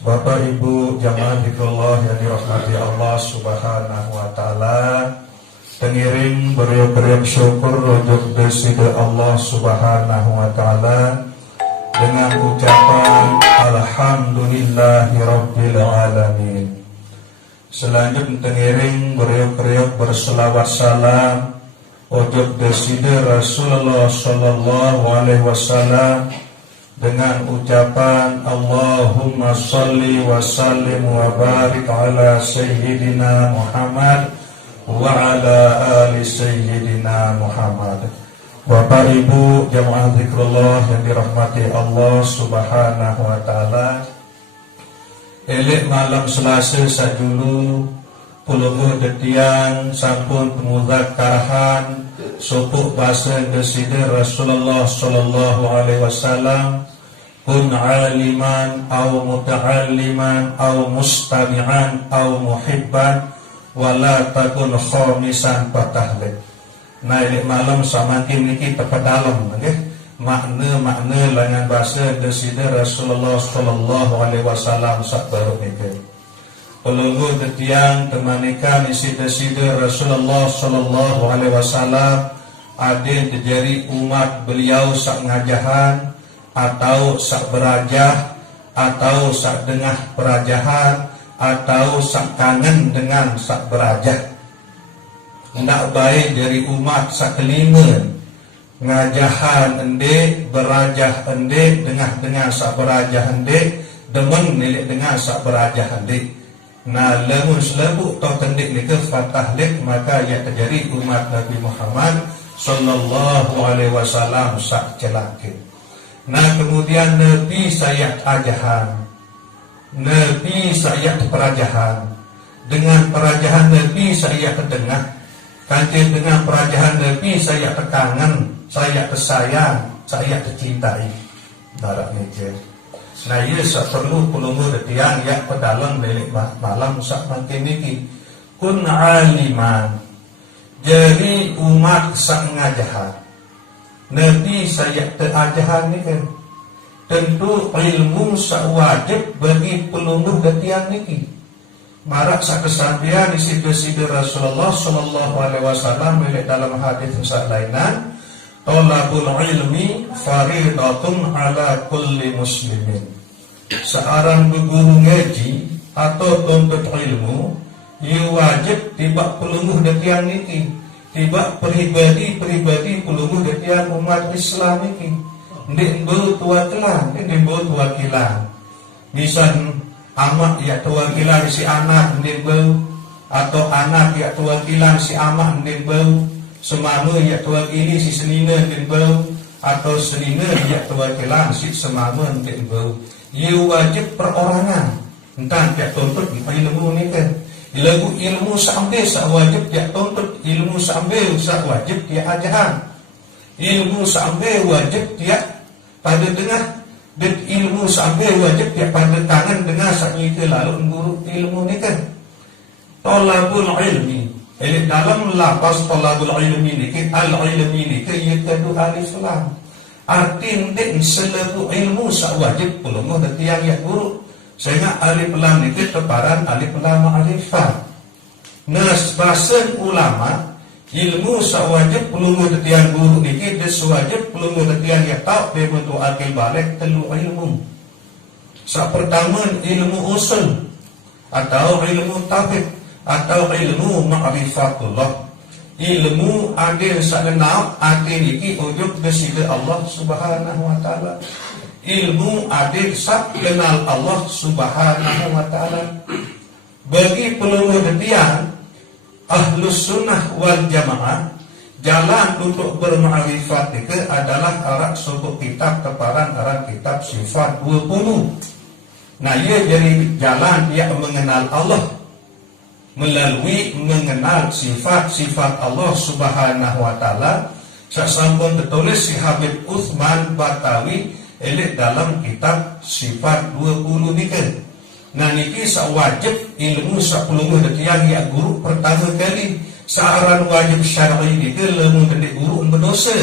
Bapak Ibu jamaah zikrullah yang dirahmati Allah Subhanahu wa taala, pengiring beriuk-beriuk syukur rujuk kepada Allah Subhanahu wa taala dengan ucapan alhamdulillahirabbil alamin. Selanjutnya pengiring beriuk-beriuk berselawat salam rujuk kepada Rasulullah sallallahu alaihi wasallam dengan ucapan Allahumma salli wa sallim wa barik ala Sayyidina Muhammad wa ala ali Sayyidina Muhammad. Bapak Ibu jamaah zikrullah yang dirahmati Allah Subhanahu wa taala, elek malam Selasa sajulu puluh detian sampun pemudzakkarahan sopuk bahasa Indonesia Rasulullah sallallahu alaihi wasallam kun aliman au muta'alliman au mustami'an au muhibban wala takun khamisan patahlik. Nah ini malam samakin niki terpedalam nggih makna-makna dengan bahasa Indonesia Rasulullah sallallahu alaihi wasallam sak baru niki. Pelunggu tetiang temanikan isi-isi Rasulullah sallallahu alaihi wasallam ada terjadi umat beliau sak ngajahan atau sak berajah atau sak dengah perajahan atau sak kangen dengan sak berajah. Hendak baik dari umat sak kelima ngajahan ende berajah ende dengah sak berajah ende demen milik dengan sak berajah ende. Nah lamun selabu tau tendik ni ke fatahlik maka ia terjadi umat Nabi Muhammad sallallahu alaihi wasallam sak celake. Nah kemudian Nabi sayat ajahan, Nabi sayat perajahan, dengan perajahan Nabi sayat tengah, kantin dengan perajahan Nabi sayat tekangan, sayat tersayang, sayat tercintai. Barak meja. Nah ia sak perlu pelumur tiang yang pedalam dari malam sak makin niki kun aliman jadi umat sak ngajahan Nabi saya terajahan ni kan tentu ilmu sak wajib bagi pelumur tiang niki marak sak kesampian di situ Rasulullah sallallahu alaihi wasallam dalam hadis sak lainan talabul ilmi faridatun ala kulli muslimin. Seorang berguru ngaji atau tuntut ilmu, ia wajib tiba pelumuh detian niki, tiba pribadi pelumuh detian umat Islam niki. Ndik bau tuwakilan, ndik bau tuwakilan. Misal amak ya tuwakilan si anak ndik bau, atau anak ya tuwakilan si amak ndik bau. Semama ya tuwakili si senina ndik bau, atau senina ya tuwakilan si semama ndik bau. Ia wajib perorangan. Entah dia tuntut ilmu ni kan. Ilmu sambil sak wajib dia tuntut, ilmu sambil sak wajib dia ajahan. Ilmu sambil wajib dia pada tengah dan ilmu sambil wajib dia pada tangan dengan sak nyike lalu guru ilmu ni kan. Talabul ilmi. Dalam lapas talabul ilmi ni al-ilmi ni ke ia kadu alif lam. Arti ndik selalu ilmu sak wajib pelumuh tiang ya guru. Sehingga alif lam itu teparan alif lam ma'rifat. Nas bahasan ulama ilmu sak wajib pelumuh tiang guru niki des wajib pelumuh tiang ya tahu dia bentuk akil balik telu ilmu. Sak pertama ilmu usul atau ilmu tauhid atau ilmu ma'rifatullah. Ilmu adil sakenal adil iki ujub kesida Allah subhanahu wa ta'ala. Ilmu adil sak kenal Allah subhanahu wa ta'ala. Bagi pelumuh detian ahlus sunnah wal jamaah, jalan untuk berma'rifat itu adalah arah suku kitab teparan arah kitab sifat 20. Nah ia jadi jalan dia mengenal Allah melalui mengenal sifat-sifat Allah subhanahu wa ta'ala. Sasampun tertulis si Habib Uthman Batawi elit dalam kitab sifat 20 nikan. Nah niki wajib ilmu 10 detian ya guru pertama kali searan wajib syar'i niki lemu tendik guru berdosa.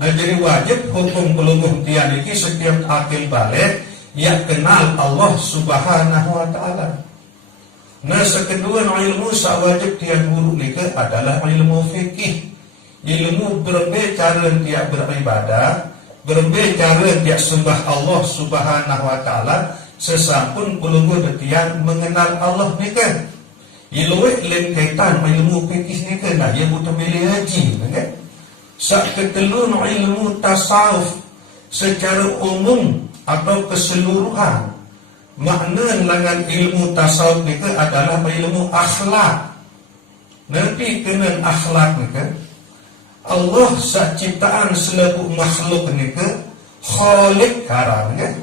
Nah jadi wajib hukum pelumuh tian niki setiap akil balik ya kenal Allah Subhanahu wa taala. Nah, sekedua ilmu wajib tiap guru nika adalah ilmu fikih. Ilmu berbicara dia beribadah, berbicara dia sembah Allah Subhanahu wa taala, sesampun pelunggu detian mengenal Allah nika. Ilmu lain kaitan ilmu fikih nika nah ia butuh milih haji kan. Sak ketelun ilmu tasawuf secara umum atau keseluruhan. Makna langan ilmu tasawuf nika adalah ilmu akhlak. Nanti kena akhlak nika Allah sak ciptaan selaku makhluk nika khaliq karam kan.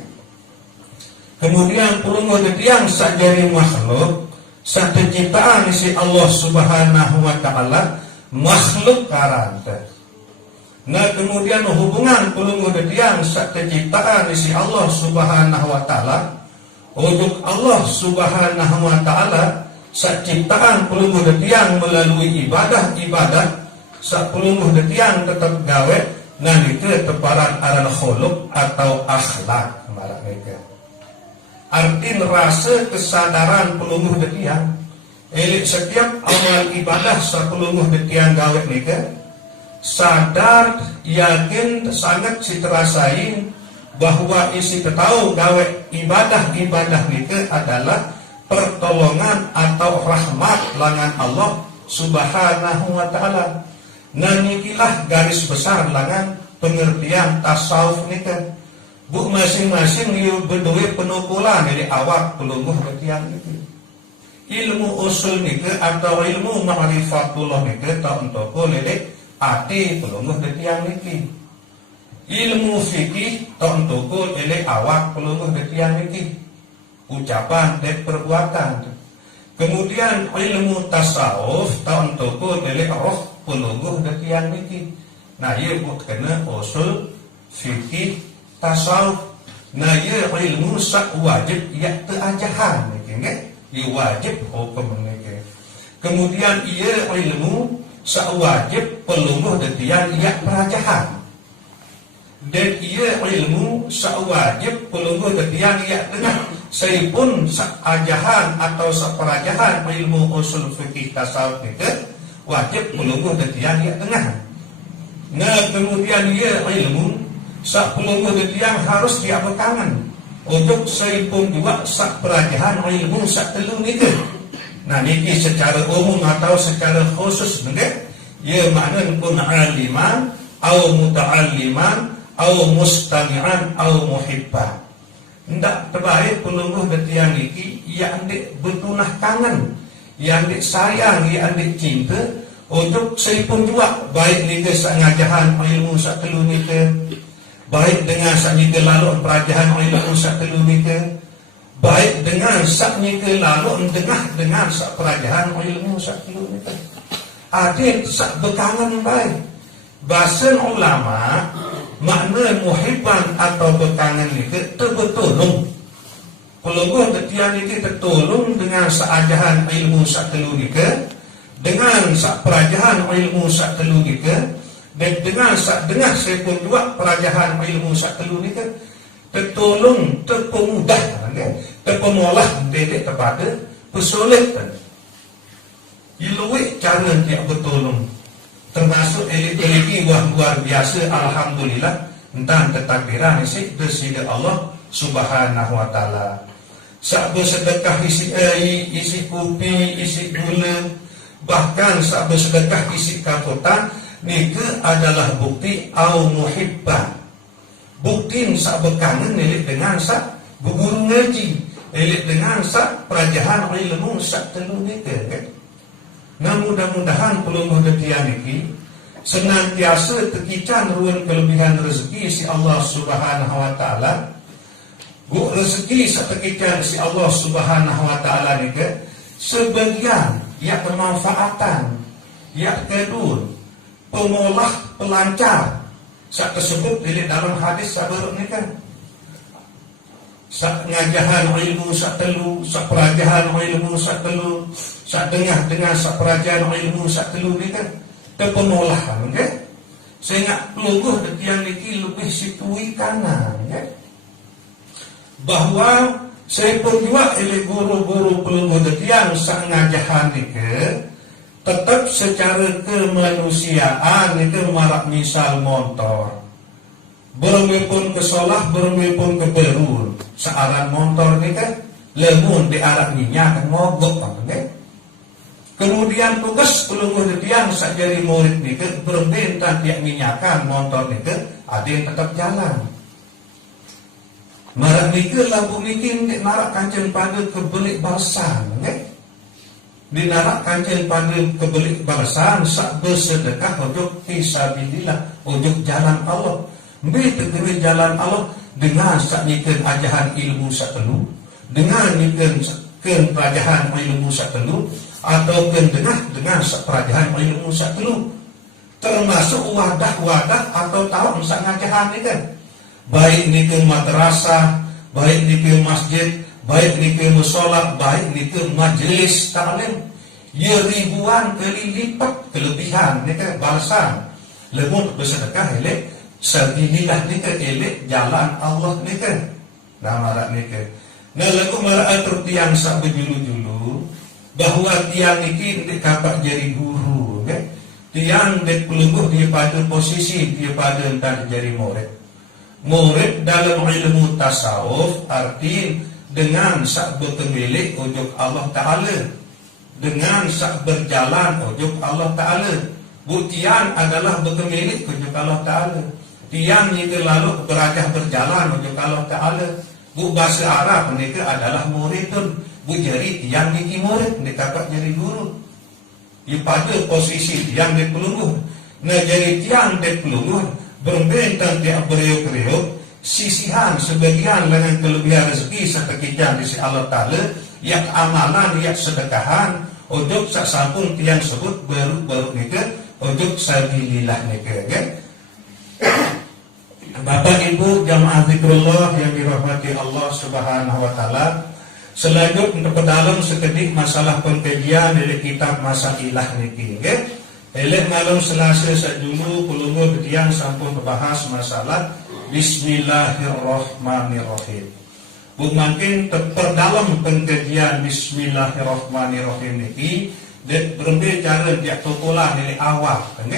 Kemudian pulung yang sak jari makhluk sak ciptaan si Allah Subhanahu wa taala makhluk karam. Nah, kemudian hubungan pulung yang sak ciptaan si Allah Subhanahu wa taala untuk Allah Subhanahu wa taala sak ciptaan pulung yang melalui ibadah sak pulung yang tetap gawe nah itu teparan aran khuluq atau akhlak marah mereka. Arti rasa kesadaran pulung yang setiap amal ibadah sak pulung yang gawe mereka sadar, yakin, sangat diterasain bahwa isi ketahu gawe ibadah nika adalah pertolongan atau rahmat langan Allah Subhanahu wa taala. Nah, nikilah garis besar langan pengertian tasawuf nika. Bu masing-masing liu berdua penukulan dari awak pelungguh ketiang itu. Ilmu usul nika atau ilmu ma'rifatullah nika tak untuk lelek ati pelungguh detiang niki. Ilmu fikih tak untuk ele awak pelungguh detiang niki. Ucapan dan perbuatan. Kemudian ilmu tasawuf tak untuk ele roh pelungguh detiang niki. Nah, ia buat kena usul fikih tasawuf. Nah, ia ilmu sak wajib ya teajahan niki nggih. Ia wajib hukum niki. Kemudian ia ilmu sak wajib pelungguh detian ia perajahan. Dan ia ilmu sak wajib pelungguh detian ia tengah. Saipun sak ajahan atau sak perajahan ilmu usul fikih tasawuf itu wajib pelungguh detian ia tengah. Nah, kemudian ia ilmu sak pelungguh detian harus dia bekangan. Untuk saipun juga sak perajahan ilmu sak telu itu. Nah, niki secara umum atau secara khusus nggih, ya makna kun aliman au muta'alliman au mustami'an au muhibban. Ndak terbaik pelungguh detian niki ya andik betunah kangen, ya andik sayang, ya andik cinta untuk saipun juga baik niki sak ngajahan ilmu sak telu niki, baik dengan sak niki lalu perajahan ilmu sak telu niki, baik dengan sak niki lalu dengan sak perajahan ilmu sak telu niki. Adik sak bekangan baik. Bahasa ulama makna muhibban atau bekangan niki tertolong. Pelungguh detian niki tertolong dengan sak ajahan ilmu sak telu niki, dengan sak perajahan ilmu sak telu niki, dan dengan sak dengar sepun dua perajahan ilmu sak telu niki tertolong, terpemudah, terpemolah dedek kepada kesulitan. Iluik cara dia bertolong. Termasuk elit-eliti luar biasa, alhamdulillah. Entah ketakdiran isi bersida Allah Subhanahu wa taala. Sak bersedekah isi kopi, isi gula, bahkan sak bersedekah isi kaputan, nike adalah bukti au muhibban. Bukti sak bekangen nelik dengan sak berguru ngaji, nelik dengan sak perajahan ilmu sak telu nike kan. Nah, mudah-mudahan pelungguh detian niki senantiasa tekican ruang kelebihan rezeki si Allah Subhanahu wa taala. Bu rezeki satekican si Allah Subhanahu wa taala niki sebagian ya pemanfaatan, ya kedua pemolah pelancar. Sak tersebut di dalam hadis sabar nika. Sak ngajahan ilmu sak telu, sak perajahan ilmu sak telu, sak dengar sak perajahan ilmu sak telu nika terpenolahan nggih. Sehingga pelungguh detian niki lebih situi kanan nggih. bahwa saya pun juga oleh guru-guru pelungguh detiang sang ngajahan nike tetap secara kemanusiaan itu marak misal motor berwipun ke solah berwipun ke berul searan motor nike lemun di arah minyak mogok kan. Kemudian tugas pelungguh detiang sak jari murid nike berbentan tiak minyakan motor nike ada yang tetap jalan. Marak nike lampu nike narak kancen pada kebelik balasan, di narak kancen pada kebelik balasan sak bersedekah ojok fisabilillah ojok jalan Allah. Mbi tegeri jalan Allah dengan sak nike ajahan ilmu sak telu, dengan nike ken pelajaran ilmu sak telu atau dengan pelajaran ilmu sak telu, termasuk wadah-wadah atau tahun sak ngajahan nike. Baik nike madrasah, baik nike masjid, baik nike musola, baik nike majelis taklim, ya ribuan kali lipat kelebihan nike balasan. Lemun bersedekah elek sabilillah nike elek jalan Allah nike. Nama nike. Nah lagu marak atur tiang sak bejulu-julu bahwa tiang niki kapak jadi guru, tiang dek pelungguh dia pada posisi dia pada entar jadi murid. Murid dalam ilmu tasawuf arti dengan sak berkemilik ujug Allah Ta'ala, dengan sak berjalan ujug Allah Ta'ala. Buktian adalah berkemilik ujug Allah Ta'ala. Tiang itu lalu berajah berjalan ujug Allah Ta'ala. Bu bahasa Arab mereka adalah muridun. Bu jari tiang niki murid, mereka dapat jadi guru. Pada posisi tiang dek pelungguh. Nah jadi tiang dek pelungguh berbentang tiap beriuk-riuk sisihan sebagian dengan kelebihan rezeki setekijan di si Allah Ta'ala yang amalan yang sedekahan untuk sak sampun tiang sebut baru nika untuk sabilillah nika kan. Bapak Ibu jamaah zikrullah yang dirahmati Allah Subhanahu wa taala, selanjutnya untuk dalam sekedik masalah pengkajian dari kitab Masailah niki kan. Elek malam Selasa sajulu pelungguh ketiang sampun membahas masalah Bismillahirrahmanirrahim. Mungkin terdalam pengkajian Bismillahirrahmanirrahim ini dan berbicara tiap tokolah dari awal, kan?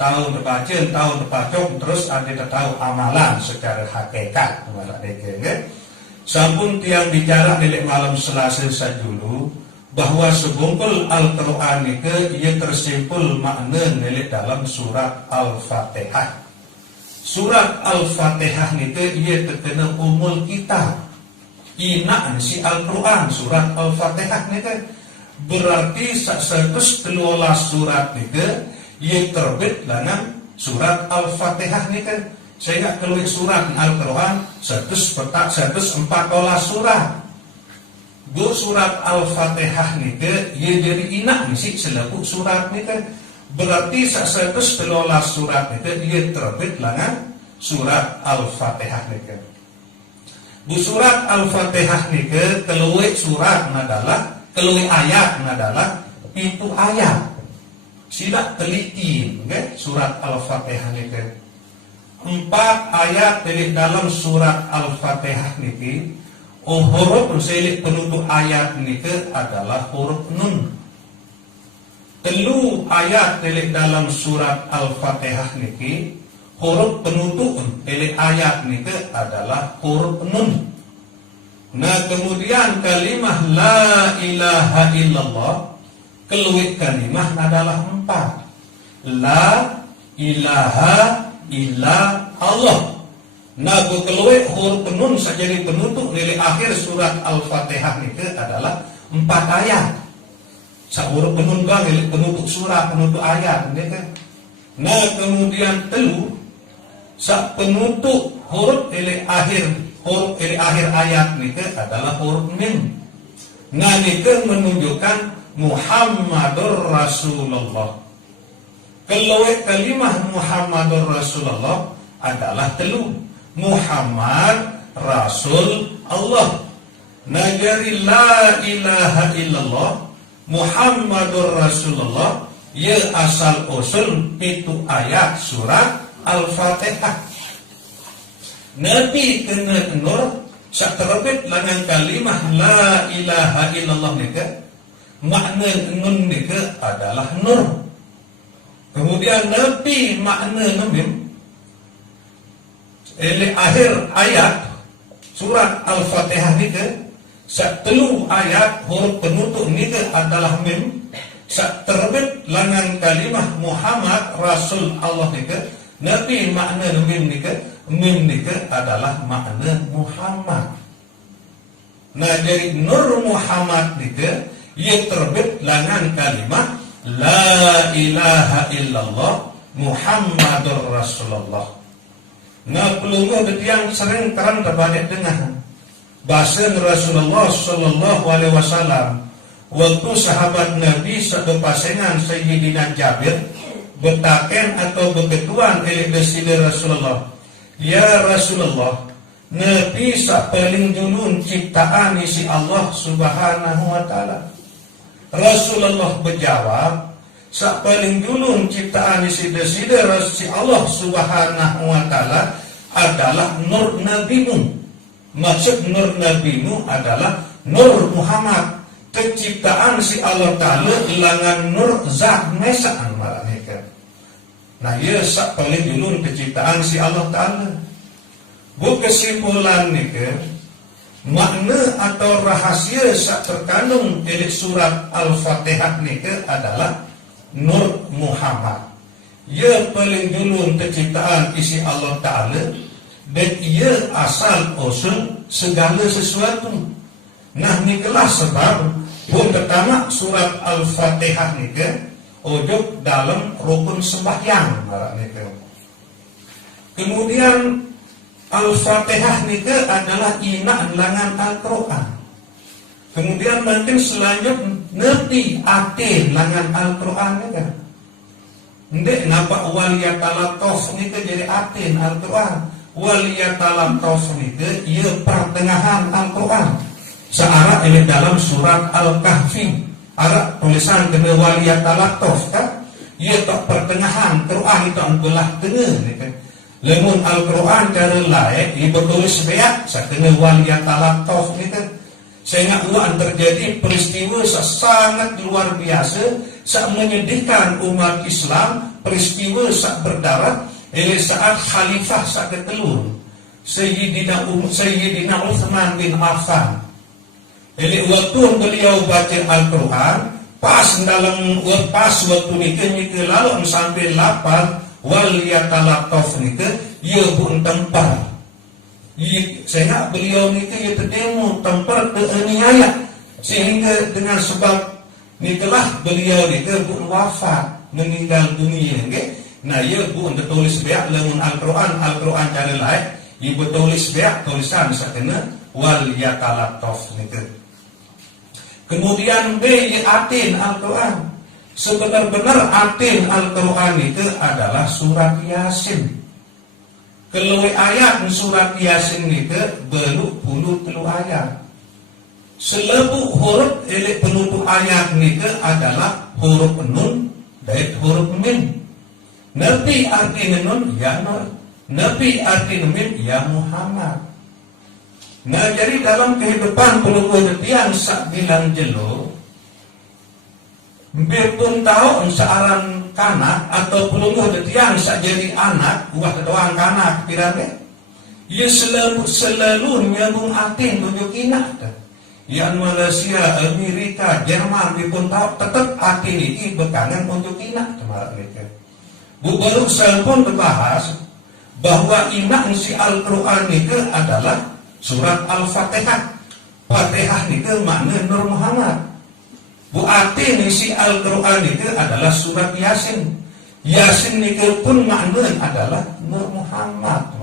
Tahu terbaca, tahu terpacok, terus ada tahu amalan secara hakikat, kan? Sampun tiang bicara elek malam Selasa sajulu bahwa sebungkul Al-Quran itu ia tersimpul makna milik dalam surat Al-Fatihah. Surat Al-Fatihah itu ia terkena umul kita. Ina si Al-Quran surat Al-Fatihah itu berarti 113 surat itu ia terbit dengan surat Al-Fatihah itu. Sehingga keluar surat Al-Quran 104 surat. Bu surat Al-Fatihah nika ia jadi inak misi selaku surat nika berarti 113 surat nika ia terbit dengan surat Al-Fatihah nika. Bu surat Al-Fatihah nika keluar surat adalah keluar ayat adalah pintu ayat. Sila teliti surat Al-Fatihah nika. 4 ayat dari dalam surat Al-Fatihah niki. Huruf selik penutup ayat ini adalah huruf nun. 3 ayat telik dalam surat Al-Fatihah niki huruf penutup telik ayat niki adalah huruf nun. Nah kemudian kalimah la ilaha illallah keluar kalimah adalah 4. La ilaha illa Allah. Nah, keluar huruf nun jadi penutup dari akhir surat Al-Fatihah itu adalah 4 ayat. Huruf nun bang penutup surat, penutup ayat, kan? Nah, kemudian telu penutup huruf dari akhir ayat itu adalah huruf mim. Nah, itu menunjukkan Muhammadur Rasulullah. Keluar kalimah Muhammadur Rasulullah adalah telu. Muhammad Rasul Allah. Najari la ilaha illallah Muhammadur Rasulullah ya asal usul itu ayat surat Al-Fatihah. Nabi kena nur sak terbit langan kalimah la ilaha illallah nika makna nun nika adalah nur. Kemudian Nabi makna mim akhir ayat surat Al-Fatihah nika sak telu ayat huruf penutup nika adalah mim. Sak terbit langan kalimah Muhammad Rasul Allah nika Nabi makna mim nika adalah makna Muhammad. Nah dari nur Muhammad nika ia terbit langan kalimah la ilaha illallah Muhammadur Rasulullah. Nah pelungguh yang sering terang terbalik dengan bahasa Rasulullah sallallahu alaihi wasallam. Waktu sahabat Nabi satu pasangan Sayyidina Jabir bertaken atau berketuan oleh Rasulullah, ya Rasulullah, Nabi sak paling dulu ciptaan isi Allah subhanahu wa ta'ala. Rasulullah berjawab, sak paling dulu ciptaan isi Allah subhanahu wa ta'ala adalah nur nabimu. Maksud nur nabimu adalah nur Muhammad. Keciptaan si Allah Ta'ala ilangan nur zat mesaan malaikat. Nah ia sak paling dulu keciptaan si Allah Ta'ala. Bu kesimpulan nika makna atau rahasia sak terkandung dalam surat Al-Fatihah nika adalah nur Muhammad. Ia paling dulu keciptaan isi Allah Ta'ala dan ia asal usul segala sesuatu. Nah nikalah sebab pun pertama surat Al-Fatihah nika ujug dalam rukun sembahyang nika. Kemudian Al-Fatihah nika adalah inak langan Al-Quran. Kemudian mungkin selanjutnya ngerti arti langan Al-Quran nika. Ndek nampak waliyatalatov nika jadi arti Al-Quran. Waliyatalatov nika ia pertengahan Al-Quran. Searah ini dalam surat Al-Kahfi, arah tulisan kena waliyatalatov kan? Ia tak pertengahan Quran itu belah tengah ni kan. Lemun Al-Quran cara lain ia bertulis beak sakena waliyatalatov ni kan. Sehingga uang terjadi peristiwa sangat luar biasa, sak menyedihkan umat Islam, peristiwa sak berdarah oleh saat khalifah sak ketelur Sayyidina Uthman bin Affan. Jadi waktu beliau baca Al-Quran pas waktu nika lalu sampai lapar waliyatalatov nika ia pun tempar. Sehingga beliau nika ia terdemo tempar keaniaya sehingga dengan sebab nikalah beliau nika pun wafat meninggal dunia. Nah ia pun tertulis beak lamun Al-Quran cara lain ia bertulis beak tulisan sakena waliyatalatov nika. Kemudian atin Al-Quran. Sebenar-benar atin Al-Quran itu adalah surat Yasin. Kalau ayat surat Yasin itu berpuluh ayat. Selebu huruf penutup ayat itu adalah huruf nun dan huruf min. Nabi arti nun ya nur. Nabi arti min ya Muhammad. Nah jadi dalam kehidupan pelukul detian sak bilang jelo biarpun tahu seorang kanak atau pelukul detian sak jadi anak buah kedoang kanak pirame ia selalu nyambung atin tunjuk inak yang Malaysia, Amerika, Jerman biarpun tahu tetap atin ini bekangan tunjuk inak kemarin mereka bu baru saya pun berbahas bahwa inak si Al-Quran itu adalah surat Al-Fatihah. Fatihah itu makna Nur Muhammad. Bu arti isi Al-Quran itu adalah surat Yasin. Yasin itu pun makna adalah Nur Muhammad.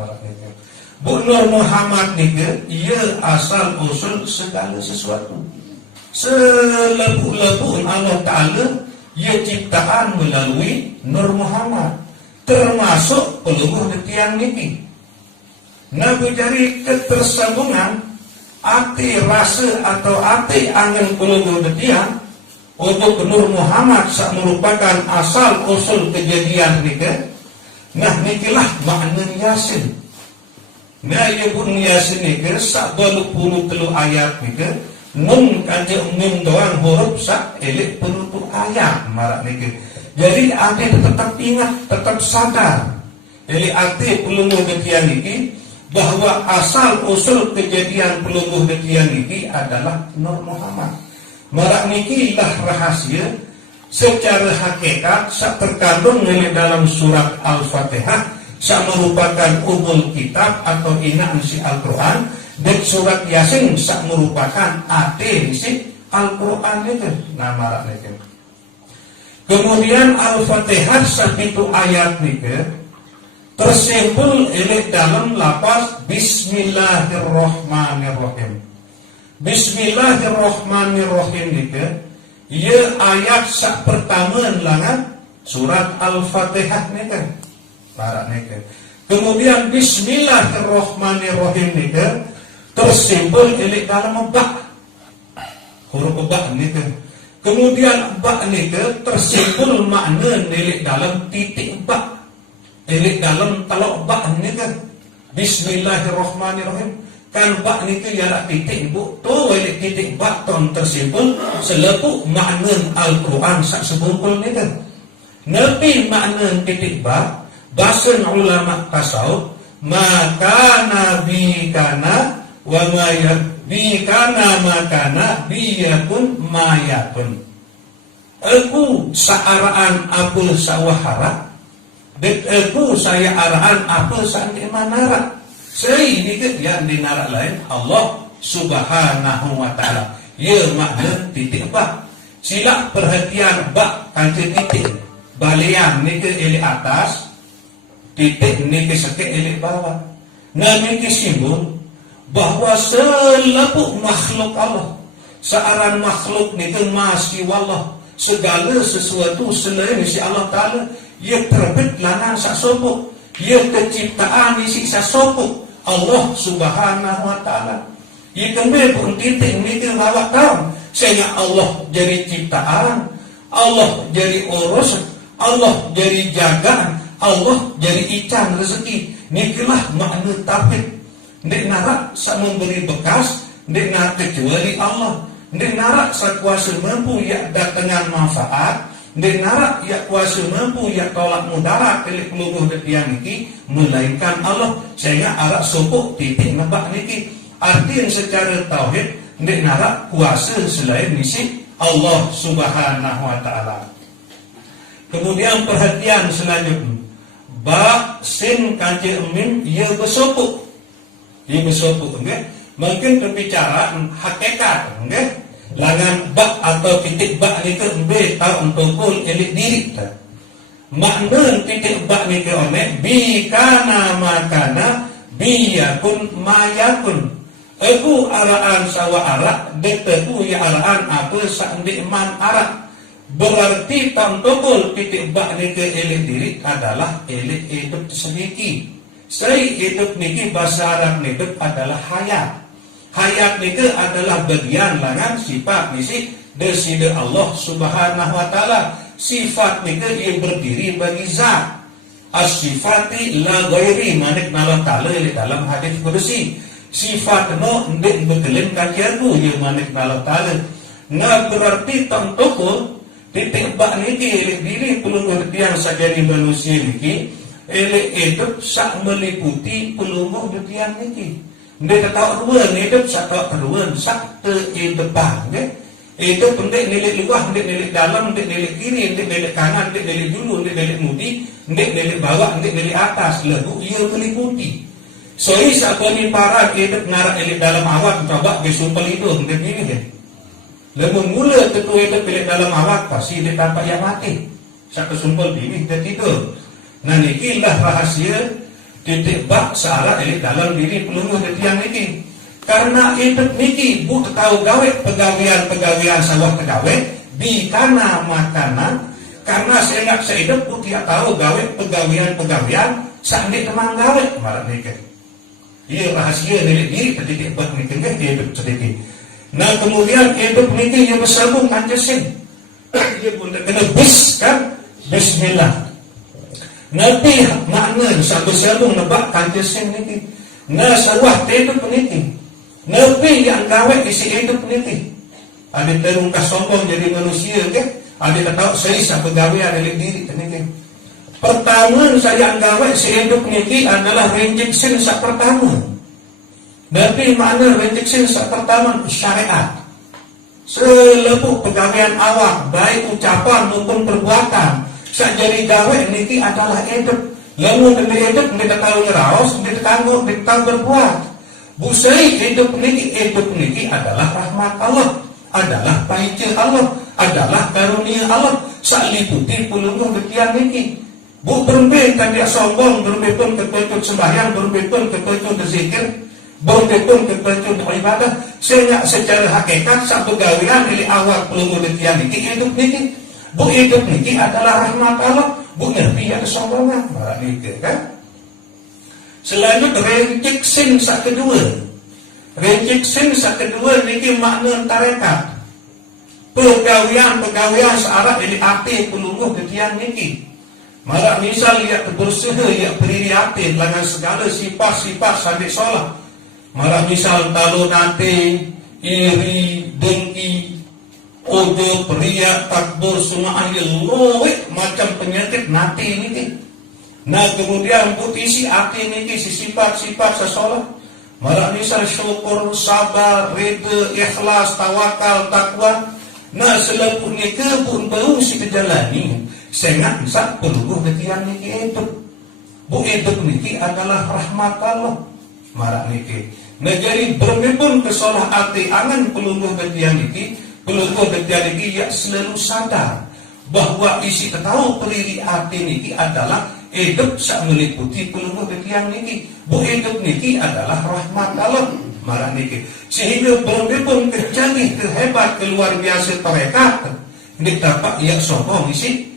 Bu Nur Muhammad itu ia asal usul segala sesuatu. Selebu-lebu Allah Ta'ala ia ciptaan melalui Nur Muhammad. Termasuk pelungguh detian niki. Nabi dari ketersambungan arti rasa atau arti angin pelungguh detian untuk Nur Muhammad sak merupakan asal usul kejadian nika. Nah nikilah makna Yasin. Nah ia pun Yasin ni ke sak 23 ayat ni ke nun kanje mim doang huruf sak elek 20 ayat marak ni ke. Jadi ade tetap ingat, tetap sadar. Jadi ade pelungguh detian ini bahwa asal usul kejadian pelungguh detian ini adalah Nur Muhammad. Marak niki lah rahasia secara hakikat sak terkandung dalam surat Al-Fatihah, sak merupakan umul kitab atau inang si Al-Quran, dan surat Yasin sak merupakan ade si Al-Quran itu. Nah marak niki. Kemudian Al-Fatihah sakitu ayat niki tersimpul dalam lafaz Bismillahirrahmanirrahim. Bismillahirrahmanirrahim niki ia ayat sak pertama langan surat Al-Fatihah niki. Para niki. Kemudian Bismillahirrahmanirrahim niki tersimpul dalam ba. Huruf ba niki. Kemudian ba niki tersimpul makna dalam titik ba. Dalam talak ba niki. Bismillahirrahmanirrahim. Kan ba niki ialah titik bu tu titik ba ton tersimpul selepuk makna Al-Quran sak sebungkul niki. Nabi makna titik ba bahasa ulama tasawuf maka nabi kana wa bi kana makana biyakun mayakun. Aku saaraan apul sawahara dan aku saya araan apul santi manara. Saya ini yang dinarak lain Allah Subhanahu wa ta'ala. Ya makna titik ba. Sila perhatian ba kanti titik. Balian ni ke elek atas, titik ni ke sakit elek bawah. Nami ke simbol bahwa selepuk makhluk Allah, searan makhluk ni ke masih wallah, segala sesuatu selain si Allah Ta'ala, ia terbit lanang sak sopuk, ia keciptaan isi sak sopuk Allah Subhanahu wa ta'ala. Ia kembali pun titik ni ke lawak tahu sehingga Allah jadi ciptaan, Allah jadi urus, Allah jadi jagaan, Allah jadi ican rezeki. Nikilah makna tauhid. Nek narak sak memberi bekas, nek narak kecuali Allah. Nek narak sak kuasa mampu ya datangan manfaat, nek narak ya kuasa mampu ya tolak mudarat pilih peluluh detian niki melainkan Allah. Sehingga arak sopuk titik nabak niki. Artinya secara tauhid nek narak kuasa selain misi Allah Subhanahu wa ta'ala. Kemudian perhatian selanjutnya ba sin kanci mim ia bersopuk. Ia bersopuk okay? Mungkin berbicara hakikat okay? Langan ba atau titik ba ni ke be tau untuk elit diri ta. Makna titik ba ni ke ome bi kana makana bi yakun mayakun. Aku araan sawa arak deteku ya araan apa sandi man arak. Berarti tantokul titik bak ni ke elit diri adalah elit hidup sedikit. Saya hidup niki bahasa Arab hidup adalah hayat. Hayat niki adalah bagian langan sifat misi deside Allah Subhanahu wa ta'ala. Sifat niki ia berdiri bagi zat. As-sifati la ghairi manik nala ta'ala dalam hadis kudusi. Sifat no ndik bekelin kakianku ia manik nala ta'ala. Nah berarti tantokul titik bak niki elik diri pelungguh yang sajadi manusia niki elik hidup sak meliputi pelungguh dutian niki. Dia tahu ruan hidup sak tahu ruan sak terhidupan ya. Hidup ndek nilik luah, ndek nilik dalam, ndek nilik kiri, ndek nilik kanan, ndek nilik dulu, ndek nilik mudi, ndek nilik bawah, ndek nilik atas. Lagu ia meliputi. Soi sakoni para hidup ngarak elik dalam awak coba besumpel itu ndek ini ya. Lalu mula tentu hidup pilih dalam awak pasti dia tampak yang mati. Satu sumpel bini dia tidur. Nah nikilah rahasia titik bak searah elik dalam diri pelungguh detiang niki. Karena hidup niki bu tahu gawe pegawian sawah pegawe di kana makanan. Karena saya nggak sehidup bu tidak tahu gawe pegawian sandi teman gawe malah niki. Iya rahasia diri titik bak niki hidup sedikit. Nah kemudian hidup niki yang bersambung kancesin. Dia pun kena bis kan Bismillah. Nabi makna sampai sambung nebak kancesin niki. Na sawah hidup niki. Nepi yang gawe isi hidup niki. Ada terung sombong jadi manusia ke? Ada kata saya sa pegawai ada diri niki. Pertama saya gawe si hidup niki adalah rejection sa pertama. Tapi mana rejection sa pertama syariat. Seluruh pegawaian awak baik ucapan maupun perbuatan sajari gawe niki adalah hidup. Lamun dari hidup kita tahu ngeraos, kita tahu berbuat. Busai hidup niki adalah rahmat Allah, adalah pahitnya Allah, adalah karunia Allah. Saliputi pulungan detian niki. Bu berumbe dia sombong, berumbe pun kepecun sembahyang, berumbe pun kepecun berzikir, berumbe pun kepecun beribadah. Sehingga secara hakikat satu gawean dari awal pulungan detian niki hidup niki. Bu hidup niki adalah rahmat Allah. Bu ngerti ada sombongan, niki kan? Selanjutnya rejection sa kedua. Rejection sa kedua niki makna tarekat. Pegawaian searah ini arti pelungguh ketian niki. Malah misal ia berusaha ia berdiri hati dengan segala sifat-sifat sampai solat. Malah misal kalau nanti iri, dengki, ojo, periak, takbur, semua ahli loik macam penyakit nanti niki. Nah kemudian isi hati niki si sifat-sifat sesolat. Malah misal syukur, sabar, reda, ikhlas, tawakal, takwa. Nah selalu niki pun baru si kejalani. Sehingga bisa peluluh ketian niki hidup. Bu hidup niki adalah rahmat Allah. Marah niki. Nah jadi bermepun kesolah hati angan peluluh ketian niki. Peluluh ketian niki ya selalu sadar bahwa isi tahu periri hati niki adalah hidup sak meliputi peluluh ketian niki. Bu hidup niki adalah rahmat Allah. Marah niki. Sehingga bermepun terjadi kehebat keluar biasa tarekat. Ini dapat ia sombong isi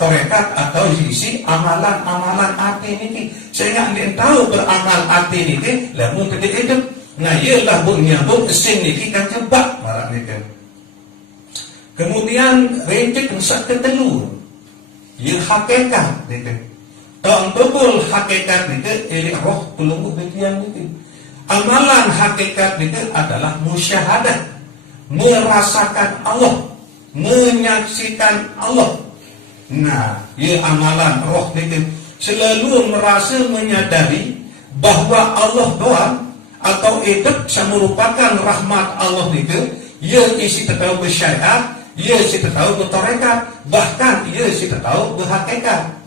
tarekat atau isi amalan-amalan hati niki. Sehingga anda tahu beramal hati niki lamun tidak hidup. Nah ialah bu nyambung kesin niki kan jebak marah niki. Kemudian rejek sak ketelu. Ia hakikat niki. Tong betul hakikat niki eli roh pelungguh betian niki. Amalan hakikat niki adalah musyahadah, merasakan Allah, menyaksikan Allah. Nah, ia amalan roh niki selalu merasa menyadari bahwa Allah doang atau hidup merupakan rahmat Allah niki. Ia isi tahu bersyariat, ia isi tahu bertarekat, bahkan ia isi tahu berhakikat.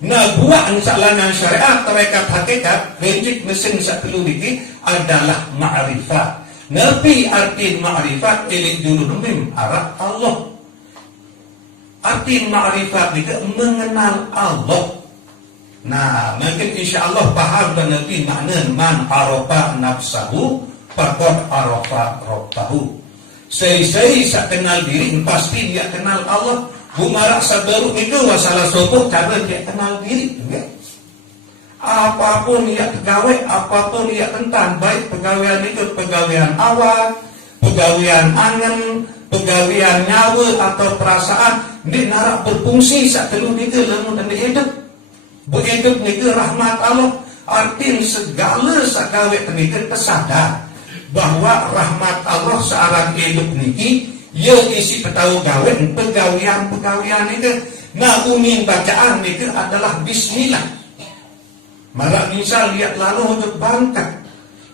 Nah, buat insalanan syariat, tarekat, hakikat, rejik mesin satu niki adalah ma'rifat. Nabi arti ma'rifat ilik jurunumim arah Allah. Arti ma'rifat itu mengenal Allah. Nah, mungkin insyaAllah paham dan nanti makna man arafa nafsahu faqad arafa rabbahu. Saya sak kenal diri, pasti dia kenal Allah. Bumarak sabaru itu masalah sopoh cara dia kenal diri. Ya? Apapun ia pegawai, apapun ia tentang, baik pegawaian itu pegawaian awal, pegawaian angen, pegawaian nyawa atau perasaan. Ini narak berfungsi saat telu niki lamun dan hidup. Hidup niki rahmat Allah. Arti segala sagawe niki tersadar bahwa rahmat Allah searang hidup niki ia isi petahu gawe pegawaian niki. Nah umin bacaan niki adalah bismillah. Malah misal lihat lalu untuk bangkat.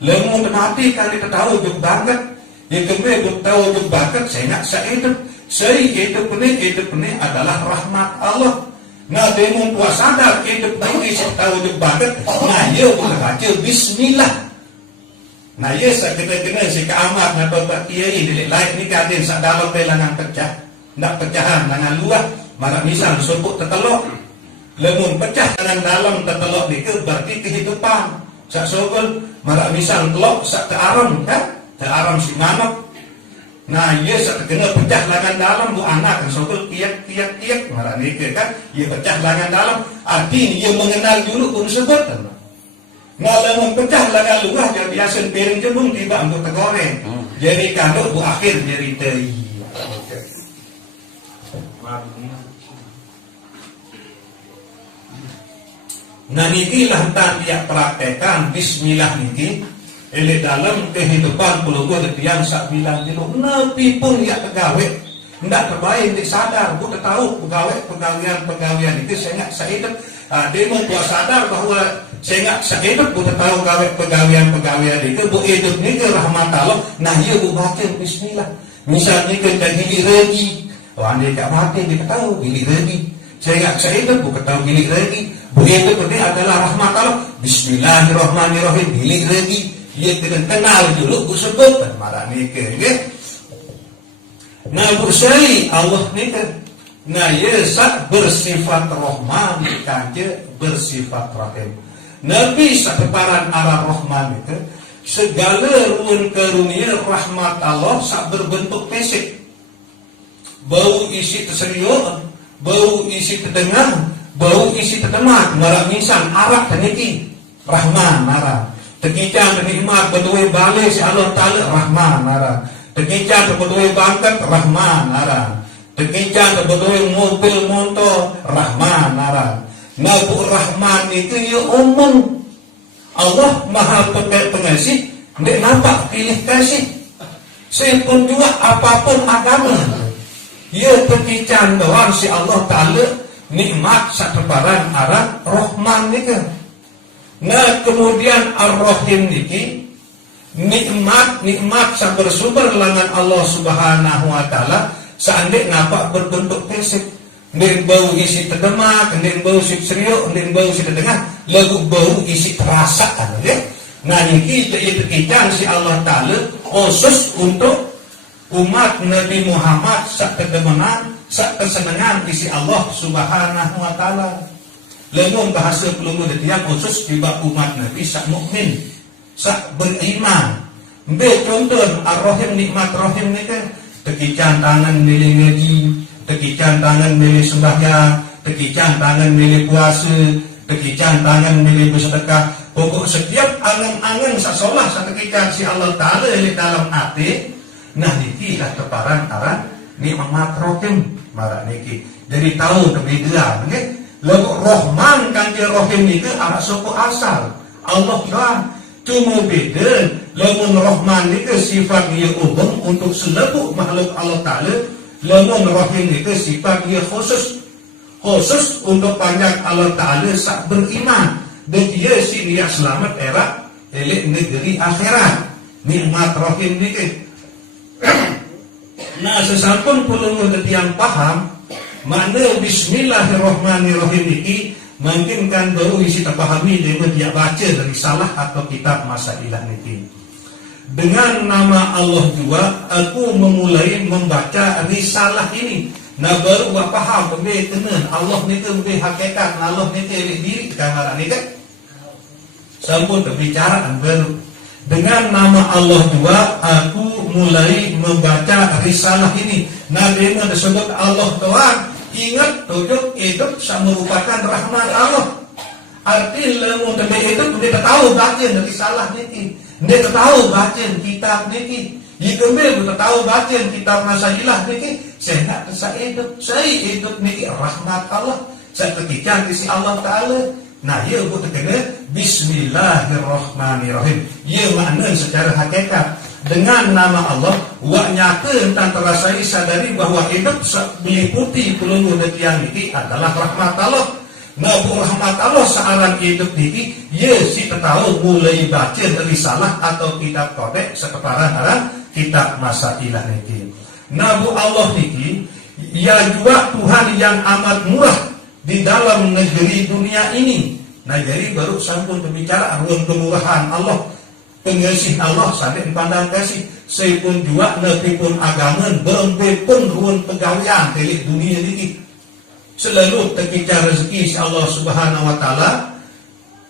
Lamun mati kali tahu untuk bangkat. Ya kembali tahu untuk bangkat saya nak saya hidup. Saya hidup ini adalah rahmat Allah. Nah, dengan puasa sadar hidup ini saya tahu juga banget. Nah, ia boleh baca Bismillah. Nah, ia saya kena si keamat atau pak kiai di lain ni kadin sak dalam pelangan pecah, nak pecahan dengan luar. Malah misal sebut tertelok, lemun pecah dengan dalam tertelok ni berarti kehidupan. Sak sogol, malah misal telok sak kearam kan, kearam si manok. Nah, ia kena pecah lengan dalam bu anak kan sokol tiak marah ni kan ia pecah lengan dalam arti ia mengenal dulu pun sebut kan. Nah, lemon pecah lengan luar jadi biasa piring jebung tiba untuk tegoreng. Jadi kanduk bu akhir jadi teri. Nah nikilah tak dia praktekan bismillah niki ele dalam kehidupan keluarga yang sak bilang gitu. Nabi pun ya pegawai ndak terbaik dia sadar, bukan tahu pegawaian itu saya nggak hidup. Dia membuat sadar bahwa saya nggak hidup, bukan tahu pegawaian itu bu hidup ni ke rahmat Allah. Nah dia bu baca bismillah. Misalnya kita gili regi, dia tak mati dia tahu gili regi. Saya nggak hidup, bukan tahu gili regi. Bu hidup ini adalah rahmat Allah. Bismillahirrahmanirrahim gili regi. Dia kena kenal dulu bu sebut dan marah ni ke. Nah bersai Allah ni kan. Nah Yesus bersifat Rahman kanje bersifat Rahim. Nabi sakeparan arah Rahman itu segala ruang karunia rahmat Allah sak berbentuk fisik. Bau isi terseriuk, bau isi terdengar, bau isi terdemak. Marah misal arah teniki Rahman marah. Tekicang nikmat berdua balik si Allah Taala Rahman marah. Tekicang berdua bangkat Rahman marah. Tekicang berdua mobil motor Rahman marah. Nabu Rahman itu ya umum. Allah Maha Pengasih, tidak nampak pilih kasih. Saya pun juga apapun agama, ya tekicang doang si Allah Taala nikmat sakeparan arah Rahman itu. Nah kemudian Ar-Rahim niki nikmat sak bersumber langan Allah Subhanahu wa taala seandainya nampak berbentuk fisik. Nden bau isi terdemak, nden bau isi seriuk, nden bau isi terdengar, lagu bau isi perasaan ya. Nah niki itu si Allah Taala khusus untuk umat Nabi Muhammad sak kedemenan, sak kesenangan isi Allah Subhanahu wa taala. Lamun bahasa pelungu dia khusus tiba umat Nabi sak mukmin, sak beriman. Ambil contoh Ar-Rahim nikmat Rahim ni kan tekican tangan milih ngaji, tekican tangan milih sembahyang, tekican tangan milih puasa, tekican tangan milih bersedekah. Pokok setiap angan-angan sak solah sak tekican si Allah Taala di dalam hati. Nah niki lah keparan aran nikmat Rahim marah niki. Jadi tahu perbedaan nggih. Lagu Rahman kanthi Rahim niki arah suku asal Allah doang. Cuma beda lagu Rahman niki sifat dia umum untuk seluruh makhluk Allah Taala. Lagu Rahim niki sifat dia khusus untuk banyak Allah Taala sak beriman dan dia si dia selamat era elek negeri akhirat. Nikmat Rahim niki. Nah sesampun perlu yang paham makna Bismillahirrahmanirrahim niki mungkin kan baru isi terpahami dengan dia baca dari salah atau kitab Masailah niki. Dengan nama Allah juga aku memulai membaca risalah ini. Nah baru buat paham lebih tenan Allah niki lebih hakikat Allah niki diri kamar niki. Sampun berbicara baru dengan nama Allah juga aku mulai membaca risalah ini. Nah dengan disebut Allah doang. Ingat tujuh hidup merupakan rahmat Allah. Arti lemu demi hidup dia tahu baca dari salah niki. Dia tahu baca kitab niki. Jika dia tahu baca kitab Masailah niki, saya nak saya hidup niki rahmat Allah. Saya ketika isi Allah Taala. Nah, ia buat kena Bismillahirrahmanirrahim. Ia makna secara hakikat dengan nama Allah wa nyata tentang terasai sadari bahwa hidup meliputi pelunggu netian ini adalah rahmat Allah. Nah rahmat Allah searan hidup ini ia si tahu mulai baca risalah atau kitab kodek sekeparan dalam kitab Masailah niki. Nah Allah niki ia juga Tuhan yang amat murah di dalam negeri dunia ini. Nah jadi baru sampun berbicara ruang kemurahan Allah, pengasih Allah sampai pandang kasih. Saya pun juga nabi pun agama berembe pun ruang pegawaian di dunia ini. Selalu terkicar rezeki Allah Subhanahu wa taala.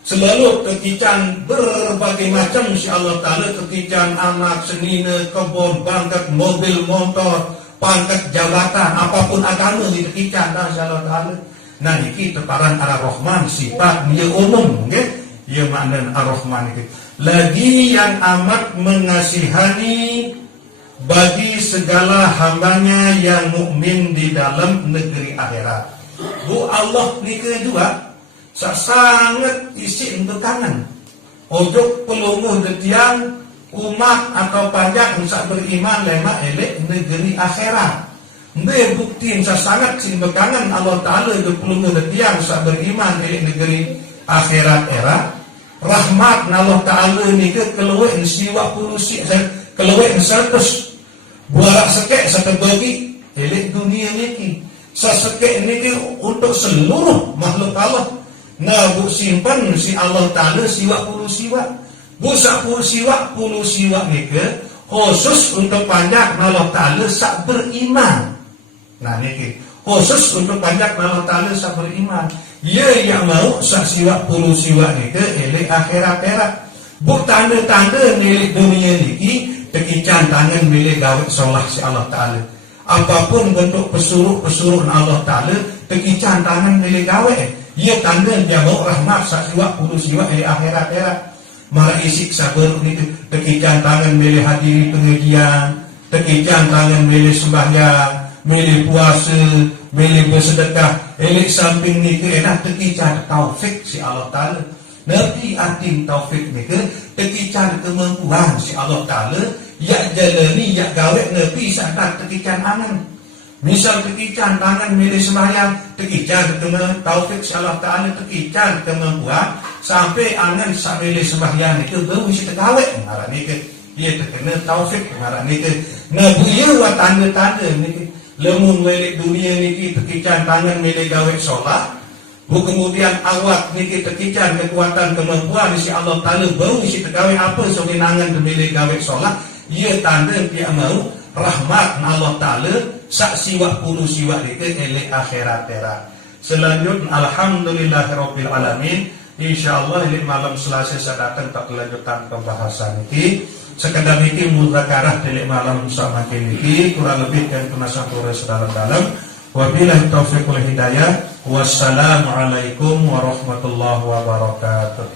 Selalu terkicar berbagai macam si Allah Taala, terkicar anak, senina, kebun, pangkat, mobil, motor, pangkat, jabatan, apapun agama terkicar si Allah Taala. Nah ini terparan arah Rahman sifat dia umum okay? Ia makna Ar-Rahman itu lagi yang amat mengasihani bagi segala hambanya yang mukmin di dalam negeri akhirat. Bu Allah ni kedua sangat isi untuk tangan ojo pelunguh detiang umat atau pajak sak beriman lema elek negeri akhirat. Mbe bukti sangat sin bekangan Allah Ta'ala ke pelunguh detiang sak beriman elek negeri akhirat era rahmat Allah Ta'ala ni ke keluar siwa pulusi keluar 100 buarak sekek sekebagi elek dunia ni sesekek ni untuk seluruh makhluk Allah. Nah bu simpan si Allah Ta'ala siwa puluh siwa bu sak puluh siwa ni ke khusus untuk panjak Allah Ta'ala sak beriman. Nah ni khusus untuk panjak Allah Ta'ala sak beriman. Ya yang mau sak siwa puluh siwa ni ke elek akhirat bu tanda-tanda milik dunia ni tekican tangan milik gawat solah si Allah Ta'ala. Apapun bentuk pesuruh Allah Ta'ala tekican tangan milik gawat. Ia tanda dia mau rahmat sak siwa puluh siwa akhirat. Mara isik sabar ni tekican tangan milik hadiri pengajian, tekican tangan milik sembahyang, milik puasa, milik bersedekah. Elek samping ni ke enak tekican taufik si Allah Ta'ala. Nabi atin taufik ni ke tekican kemampuan si Allah Ta'ala. Ya jalani ya gawek Nabi sadar tekican angan. Misal tekican tangan milik sembahyang, tekican kemampuan taufik si Allah Ta'ala, tekican kemampuan sampai angan sak milik sembahyang itu baru isi tegawek. Marah ni ke ia terkena taufik. Marah ni ke Nabi wa tanda-tanda ni ke lemun milik dunia ni tekican tangan milik gawek solat. Bu kemudian awak ni tekican kekuatan kemampuan si Allah Ta'ala baru isi tegawek apa sogenangan milik gawek solat. Ia tanda dia mau rahmat Allah Ta'ala sak siwa puluh siwa itu elek akhirat tera. Selanjutnya alhamdulillahirabbil alamin. Insyaallah ini malam Selasa saya datang tak kelanjutan pembahasan ini. Sekedar ini muzakarah di malam sama ini kurang lebih yang kena sampura sedalam-dalam. Wabillahi taufiq wal hidayah. Wassalamualaikum warahmatullahi wabarakatuh.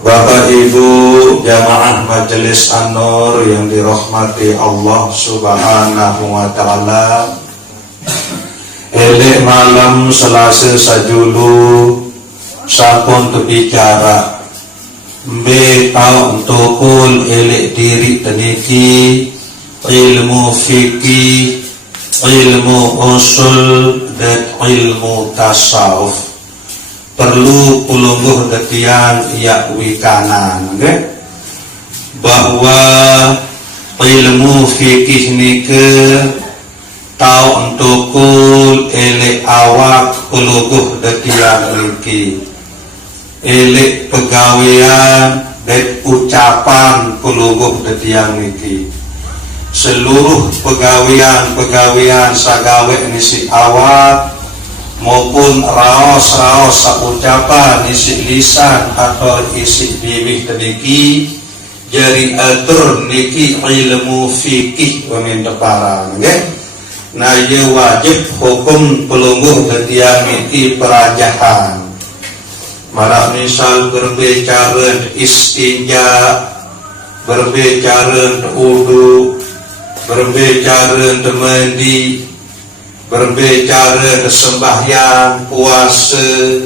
Bapak Ibu jamaah Majelis An-Nur yang dirahmati Allah Subhanahu wa Ta'ala. Elek malam Selasa sajulu sampun terbicara mbe tahu tukul elek diri teniki ilmu fikih, ilmu usul dan ilmu tasawuf. Perlu pulungguh detian ia wikanan bahwa ilmu fikih nike tau entukul elek awak pulungguh detian niki elek pegawean dan ucapan pulungguh detian niki seluruh pegawean sagawe nisi awak maupun raos ucapan isi lisan atau isi bibih tediki jari atur niki ilmu fikih wamin deparan nah ia wajib hukum pelungguh detiang niki perajahan malah misal berbicara istinja berbicara wudu berbicara mandi berbicara sembahyang, puasa,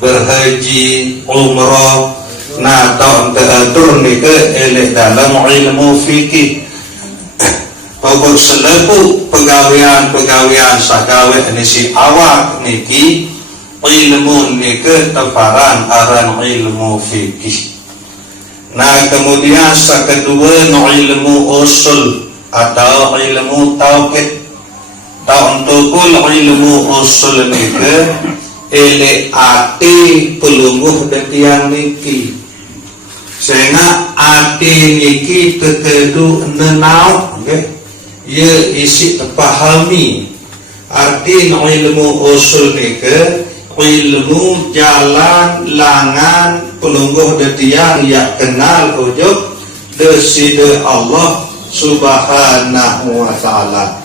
berhaji, umrah. Nah, tahun teratur ni ke elek dalam ilmu fikih. Pokok selepu pegawaian sagawe ni si awak niki ilmu ni ke teparan aran ilmu fikih. Nah, kemudian kedua ilmu usul atau ilmu tauhid. Tak untukul ilmu usul nike ele ati pelungguh detiang niki sehingga ati niki tekedu nenau ia isi terpahami arti ilmu usul nike ilmu jalan langan pelungguh detiang ya kenal ujub deside Allah Subhanahu wa Ta'ala.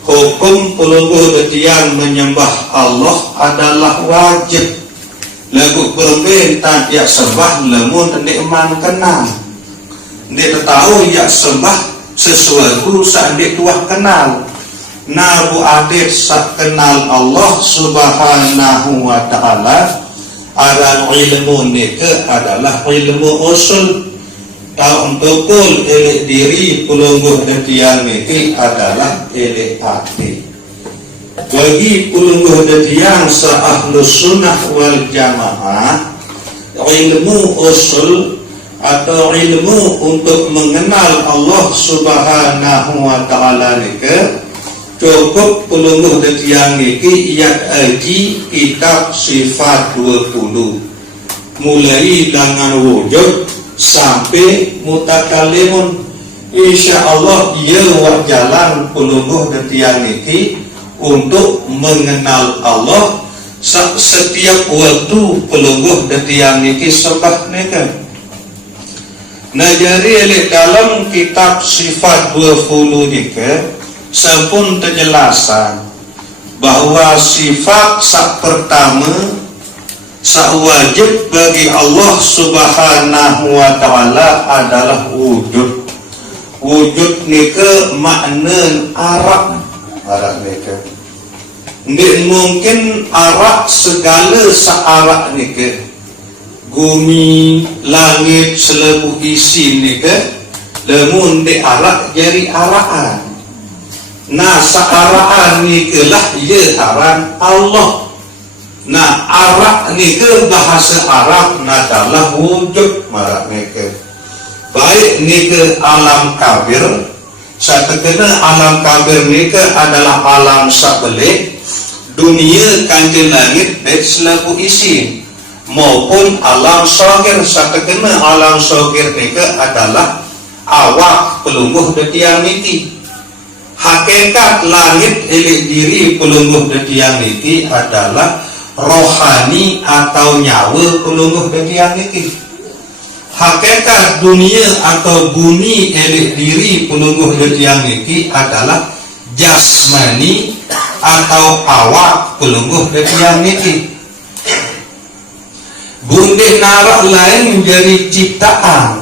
Hukum pelungguh detiang menyembah Allah adalah wajib lagu perben tak ya sembah lemun ndik man kenal ndik tahu ya sembah sesuatu sak ndik tuah kenal na bu adik sak kenal Allah subhanahu wa ta'ala. Aran ilmu ni ke adalah ilmu usul tahu untuk elek diri pelungguh dan tiang ni adalah elek hati. Bagi pelungguh dan tiang se-ahlus sunnah wal jamaah, ilmu usul atau ilmu untuk mengenal Allah subhanahu wa ta'ala ni ke cukup pelungguh dan tiang ni iat aji kitab sifat 20 mulai dengan wujud sampai mutakalimun. InsyaAllah dia buat jalan pelungguh dan tiang ni untuk mengenal Allah setiap waktu pelungguh dan tiang niki sembah neka. Nah jadi dalam kitab sifat 20 nika sampun terjelasan bahwa sifat sak pertama sak wajib bagi Allah subhanahu wa ta'ala adalah wujud. Wujud nika makna arak nika. Nggak mungkin arak segala searak nika, bumi, langit, selebu isi nika, lemun di arak jadi arakan. Nah searaan nika lah ia aran Allah. Nah arak nika bahasa Arab adalah wujud marak nika. Baik nika alam kabir, saya terkena alam kabir nika adalah alam sabelik dunia kanjeng langit dan selaku isi maupun alam syahir. Saya terkena alam syahir nika adalah awak pelungguh dan tiang niki. Hakikat langit elek diri pelungguh dan tiang niki adalah rohani atau nyawa pelungguh dan tiang niki. Hakikat dunia atau bumi elek diri pelungguh dan tiang niki adalah jasmani atau awak pelungguh dan tiang niki. Bundih narak lain menjadi ciptaan,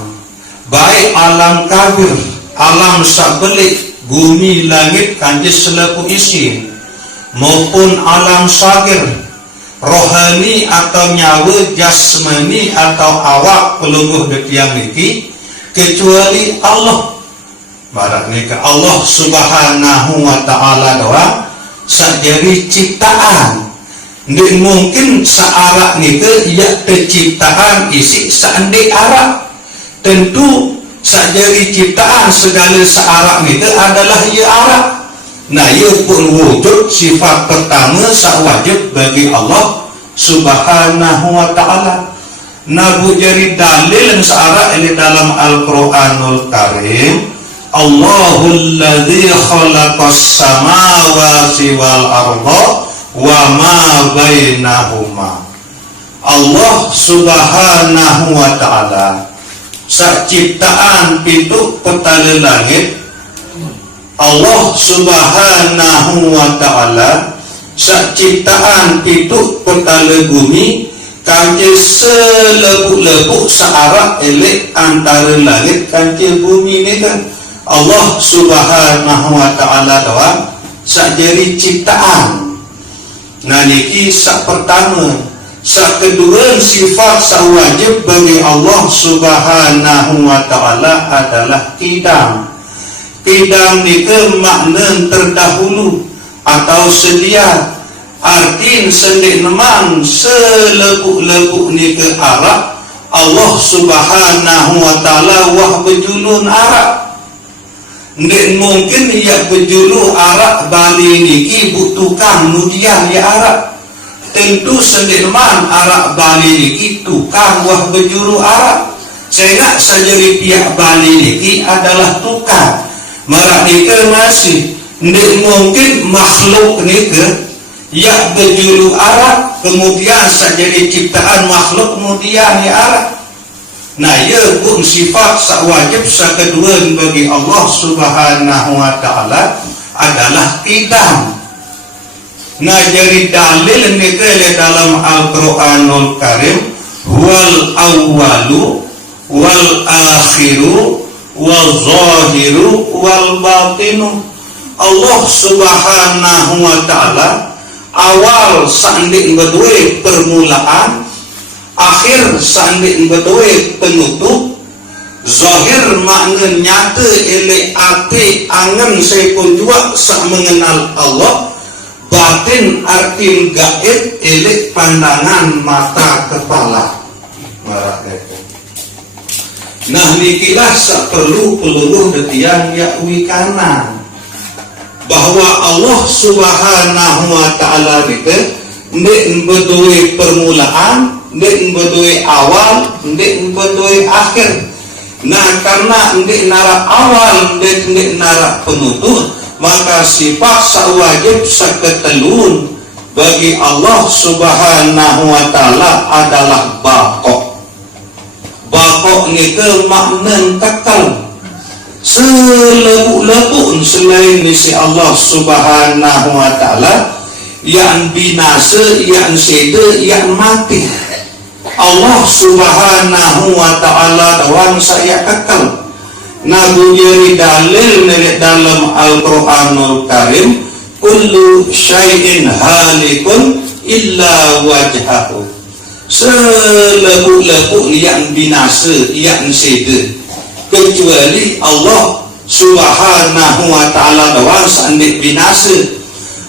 baik alam kabir, alam sabelik, bumi, langit, kanjeng selaku isi, maupun alam syakir, rohani atau nyawa, jasmani atau awak pelungguh dan tiang niki, kecuali Allah. Barak nika Allah subhanahu wa ta'ala doang sakjari ciptaan. Nggak mungkin searak nika ia terciptaan isi seandai arak. Tentu sakjari ciptaan segala searak nika adalah ia arak. Nah ia pun wujud sifat pertama sak wajib bagi Allah subhanahu wa ta'ala. Nabu jari dalil searak ini dalam Al-Quranul Karim. Allahul ladzi khalaqas samawati wal arda wa ma bainahuma. Allah subhanahu wa ta'ala sak ciptaan pitu petala langit. Allah subhanahu wa ta'ala sak ciptaan pitu petala bumi. Kanjeng selebuk-lebuk searak elek antara langit kanjeng bumi ni kan Allah subhanahu wa ta'ala doang sakjari ciptaan. Nah niki sak pertama. Sak kedua sifat sak wajib bagi Allah subhanahu wa ta'ala adalah qidam. Qidam nika makna terdahulu atau sedia. Artin sendik nemang selepuk-lepuk nika arak Allah subhanahu wa ta'ala wah berjulun arak. Nggak mungkin ia berjulu arak Bali niki tukang nudian ya arak. Tentu sendirman arak Bali niki tukang wah berjulu arak. Sehingga sajari pihak Bali niki adalah tukang. Marak nika masih nggak mungkin makhluk nika ia berjulu arak kemudian sajari ciptaan makhluk kemudian ya arak. Nah ia pun sifat sak wajib sak kedua bagi Allah subhanahu wa ta'ala adalah qidam. Nah jadi dalil ini dalam Al-Quranul Karim, wal awwalu wal akhiru wal zahiru wal batinu. Allah subhanahu wa ta'ala awal sandik berdua permulaan, akhir sandik berdua penutup, zahir makna nyata ele ati angan saya pun juga sak mengenal Allah, batin arti gaib ele pandangan mata kepala. Nah nikilah sak perlu detian ya wikana bahwa Allah subhanahu wa ta'ala itu ndik berdua permulaan, ndik berdua awal, ndik berdua akhir. Nah karena ndik nara awal, ndik nara penutup, maka sifat sawajib saketelun bagi Allah subhanahu wa ta'ala adalah baqo. Baqo ni ke makna kekal. Selebuk-lebuk selain si Allah subhanahu wa ta'ala yang binasa, yang seda, yang mati. Allah subhanahu wa ta'ala dawang saya kekal. Nabu jadi dalil dalam Al-Quranul Karim, kullu syai'in halikun illa wajhahu. Selebuk-lebuk yang binasa, yang seda, kecuali Allah subhanahu wa ta'ala doang sandik binasa.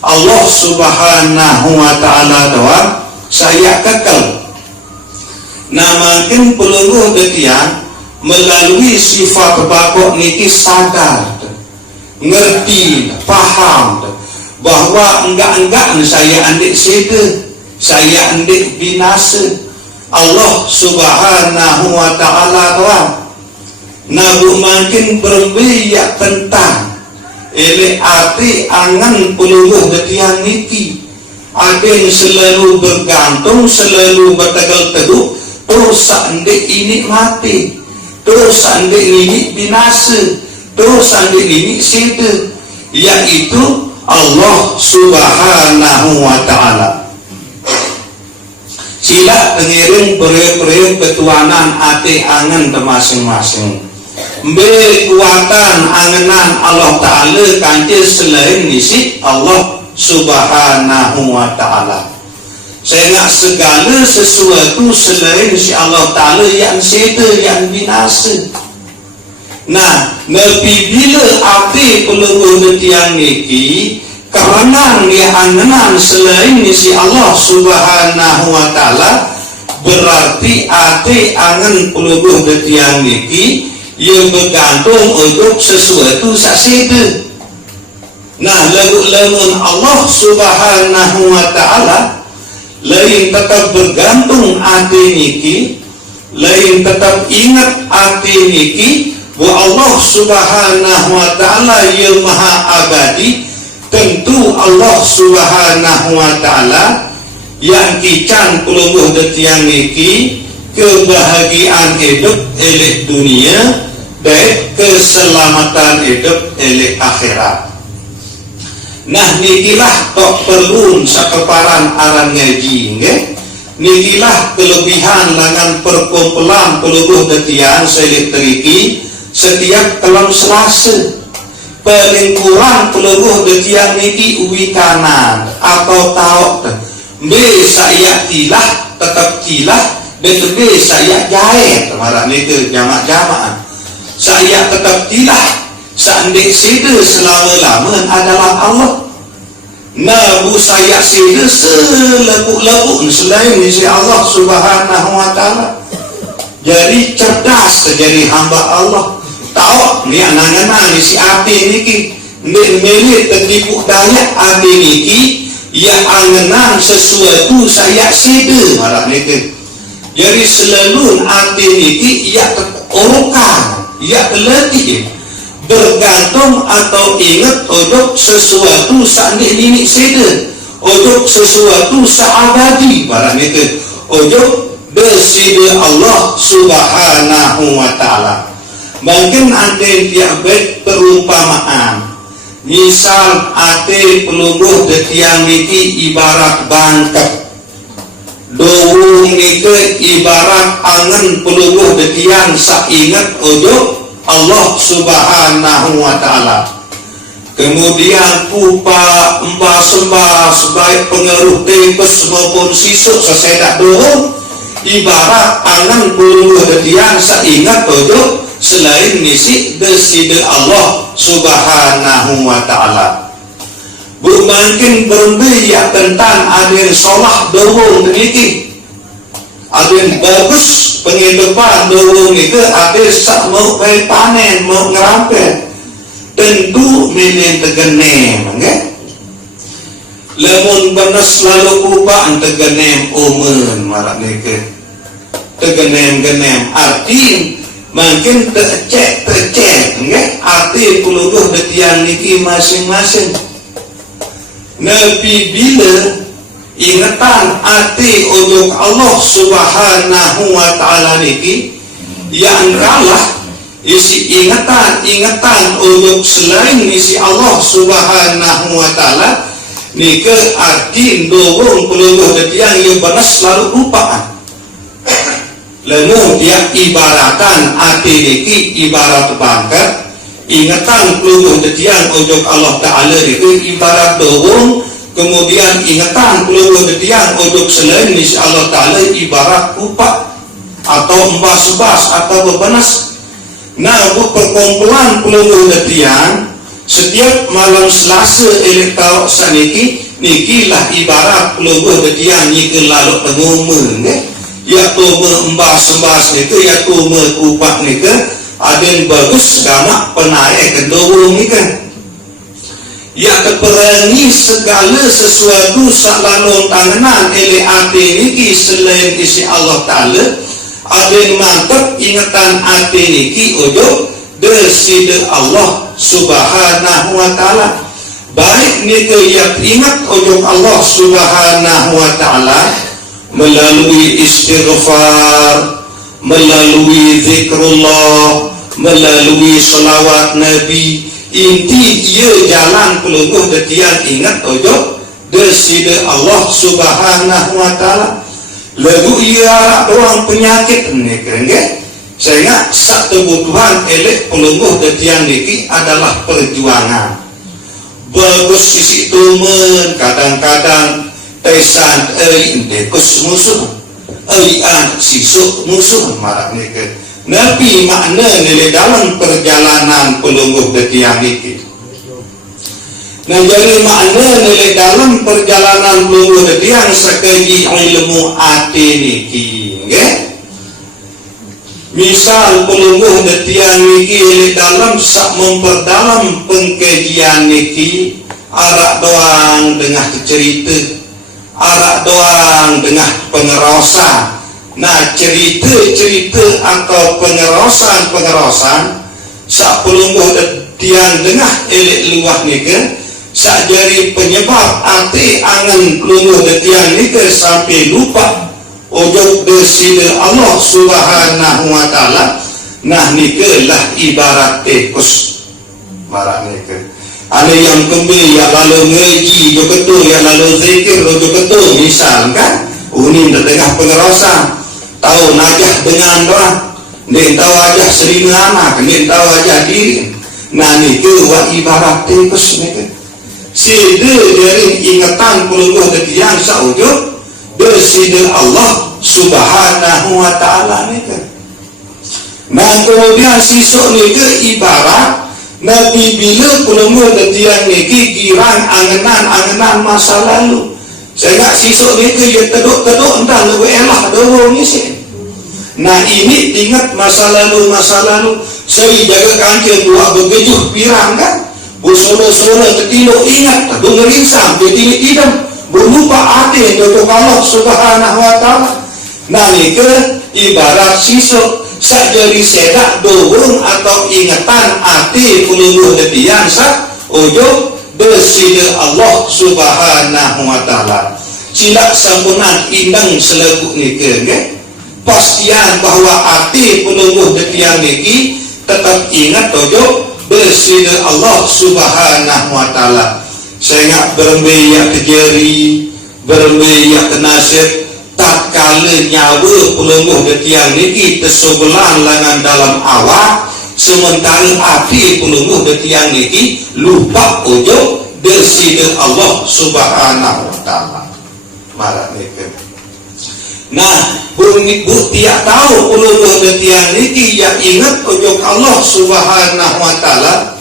Allah subhanahu wa ta'ala doang saya kekal. Nah makin peluru detian melalui sifat bakok niki sadar, ngerti, paham bahwa enggak saya andik seda, saya andik binasa. Allah subhanahu wa ta'ala doang. Nabu makin berbiak tentang ele arti angan peluluh detian niki. Ada yang selalu bergantung, selalu bertegal teduh, terus sandik ini mati, terus sandik ini binasa, terus sandik ini seda, yaitu Allah subhanahu wa ta'ala. Sila pengiring beri ketuanan ati angan ke masing-masing. Kekuatan anganan Allah Ta'ala kanci selain nisi Allah subhanahu wa ta'ala. Saya nak segala sesuatu selain si Allah Ta'ala yang seda, yang binasa. Nah, nabi bila api peluru tiang niki kerana dia anganan selain si Allah subhanahu wa ta'ala, berarti api angan peluru tiang niki yang bergantung untuk sesuatu saksida. Nah lamun Allah subhanahu wa ta'ala lain tetap bergantung hati niki, lain tetap ingat hati niki bahwa Allah subhanahu wa ta'ala yang maha abadi. Tentu Allah subhanahu wa ta'ala yang kican puluh detiang niki kebahagiaan hidup elek dunia dan keselamatan hidup elek akhirat. Nah nikilah tok perlu sakeparan aran ngaji nggih. Nikilah kelebihan langan perkumpulan puluh detian selik teriki setiap kelam Selasa. Paling kurang puluh detian niki uwi kanan atau taok be saya tilah tetap tilah dan be saya jahit marah niku jamak-jamak. Saya tetap tilah sandik seda selama-lama adalah Allah. Nabu saya seda selebuk-lebuk selain si Allah subhanahu wa ta'ala. Jadi cerdas jadi hamba Allah. Tahu ni anak-anak ni si api niki ni milik tertipu daya api niki ya angenan sesuatu saya seda marah niku. Jadi selalu api niki ya terukan, ya letih bergantung atau ingat untuk sesuatu sandi ini seda, untuk sesuatu seabadi marah niku, untuk desida Allah subhanahu wa ta'ala. Mungkin ada yang tiap perumpamaan misal ate pelungguh detiang niki ibarat bangkep, dowung niki ibarat angen pelungguh detiang saingat ojo Allah subhanahu wa ta'ala. Kemudian pupa embah sembah sebaik pengaruh tempes maupun sisuk sesedak dowung ibarat angen pelungguh detiang saingat ojo selain misi deside Allah subhanahu wa ta'ala. Bermakin berbiak tentang adil solah dowung niki, adil bagus penghidupan dowung niki, adil sak mau panen mau ngerampet tentu menen tegenem, okay? Lemun benes lalu kupa tegenem omen marak niki, tegenem-genem arti makin tercek, arti pelungguh detiang niki masing-masing. Nabi bila ingatan arti untuk Allah subhanahu wa ta'ala niki yang kalah isi ingatan untuk selain isi Allah subhanahu wa ta'ala niki arti dowong pelungguh detiang yang benar selalu lupaan. Lalu dia ibaratan hati niki ibarat bangkat, ingatan pelungguh detiang ojok Allah Ta'ala niki ibarat dowong, kemudian ingatan pelungguh detiang ojok selain nisi Allah Ta'ala ibarat kupak atau embas-bas atau bebenas. Nah, perkumpulan pelungguh detiang setiap malam Selasa elektau saniki nikilah ibarat pelungguh detiang niki lalu pengumen, ya tume embas-embas niku, ya tume kupak niku, aden bagus gamak penaik kedowong niku. Ya keperangi segala sesuatu salalong tanganan ele ati niki selain isi Allah Ta'ala, aden mantap ingatan ati niki ojo deside Allah subhanahu wa ta'ala. Baik niki ya ingat ojo Allah subhanahu wa ta'ala melalui istighfar, melalui zikrullah, melalui selawat Nabi. Inti ia jalan pelungguh detiang ingat ojo deside Allah subhanahu wa ta'ala. Lagu ia orang penyakit ni kerengge sehingga satu kebutuhan elek pelungguh detiang niki adalah perjuangan. Bagus sisi tumen kadang-kadang tesan dekus musuh sisuk musuh marak niki. Nabi makna nilai dalam perjalanan pelungguh detiang niki. Nah jadi makna nilai dalam perjalanan pelungguh detiang sekaji ilmu ati niki, okay? Misal pelungguh detiang niki nilai dalam sak memperdalam pengkajian niki arak doang dengan cerita, arak doang dengan pengerosan. Nah cerita-cerita atau pengerosan sak pelungguh detiang dengah elek luah nika sak jari penyebab ati angan pelungguh detiang nika sampai lupa ojok deside Allah subhanahu wa ta'ala. Nah nika lah ibarat tikus marak nika. Ada yang kembali yang lalu ngaji jo ketul, yang lalu zikir jo ketul misal kan unin tengah pengerosan tahu najah dengan doa, dia tahu aja serina anak, dia tahu aja diri. Nah itu wa ibarat tikus ni. Sida dari ingatan pelungguh detiang saujud deside Allah subhanahu wa ta'ala ni. Nah kemudian sisuk ni ibarat Nabi bila pelungguh detiang ni girang angenan masa lalu. Sehingga sisuk ni ya teduk-teduk entah lebih elah dowong ni sih. Nah ini ingat masa lalu saya jaga kancil dua begejuh pirang kan busona-sona ketilo ingat tadu ngerinsam jadi idam berlupa hati untuk Allah subhanahu wa ta'ala. Nah ini ke ibarat sisuk sajari sedak dowong atau ingatan hati pelungguh detiang sak ojo deside Allah subhanahu wa ta'ala. Silak sampunan indang selebuk niki, okay? Pastian bahwa hati pelungguh detiang niki tetap ingat ojo bersida Allah Subhanahu wa taala. Saya ingat berembiak kejeri, berembiak kenasib, tak kala nyawa pelengguh detiang niki tersebelah langan dalam awak, sementara api pelengguh detiang niki lupa ojo bersida Allah Subhanahu wa taala. Marah niki. Nah, bu tiak tahu pelengguh detiang niki yang ingat ojo Allah Subhanahu wa taala.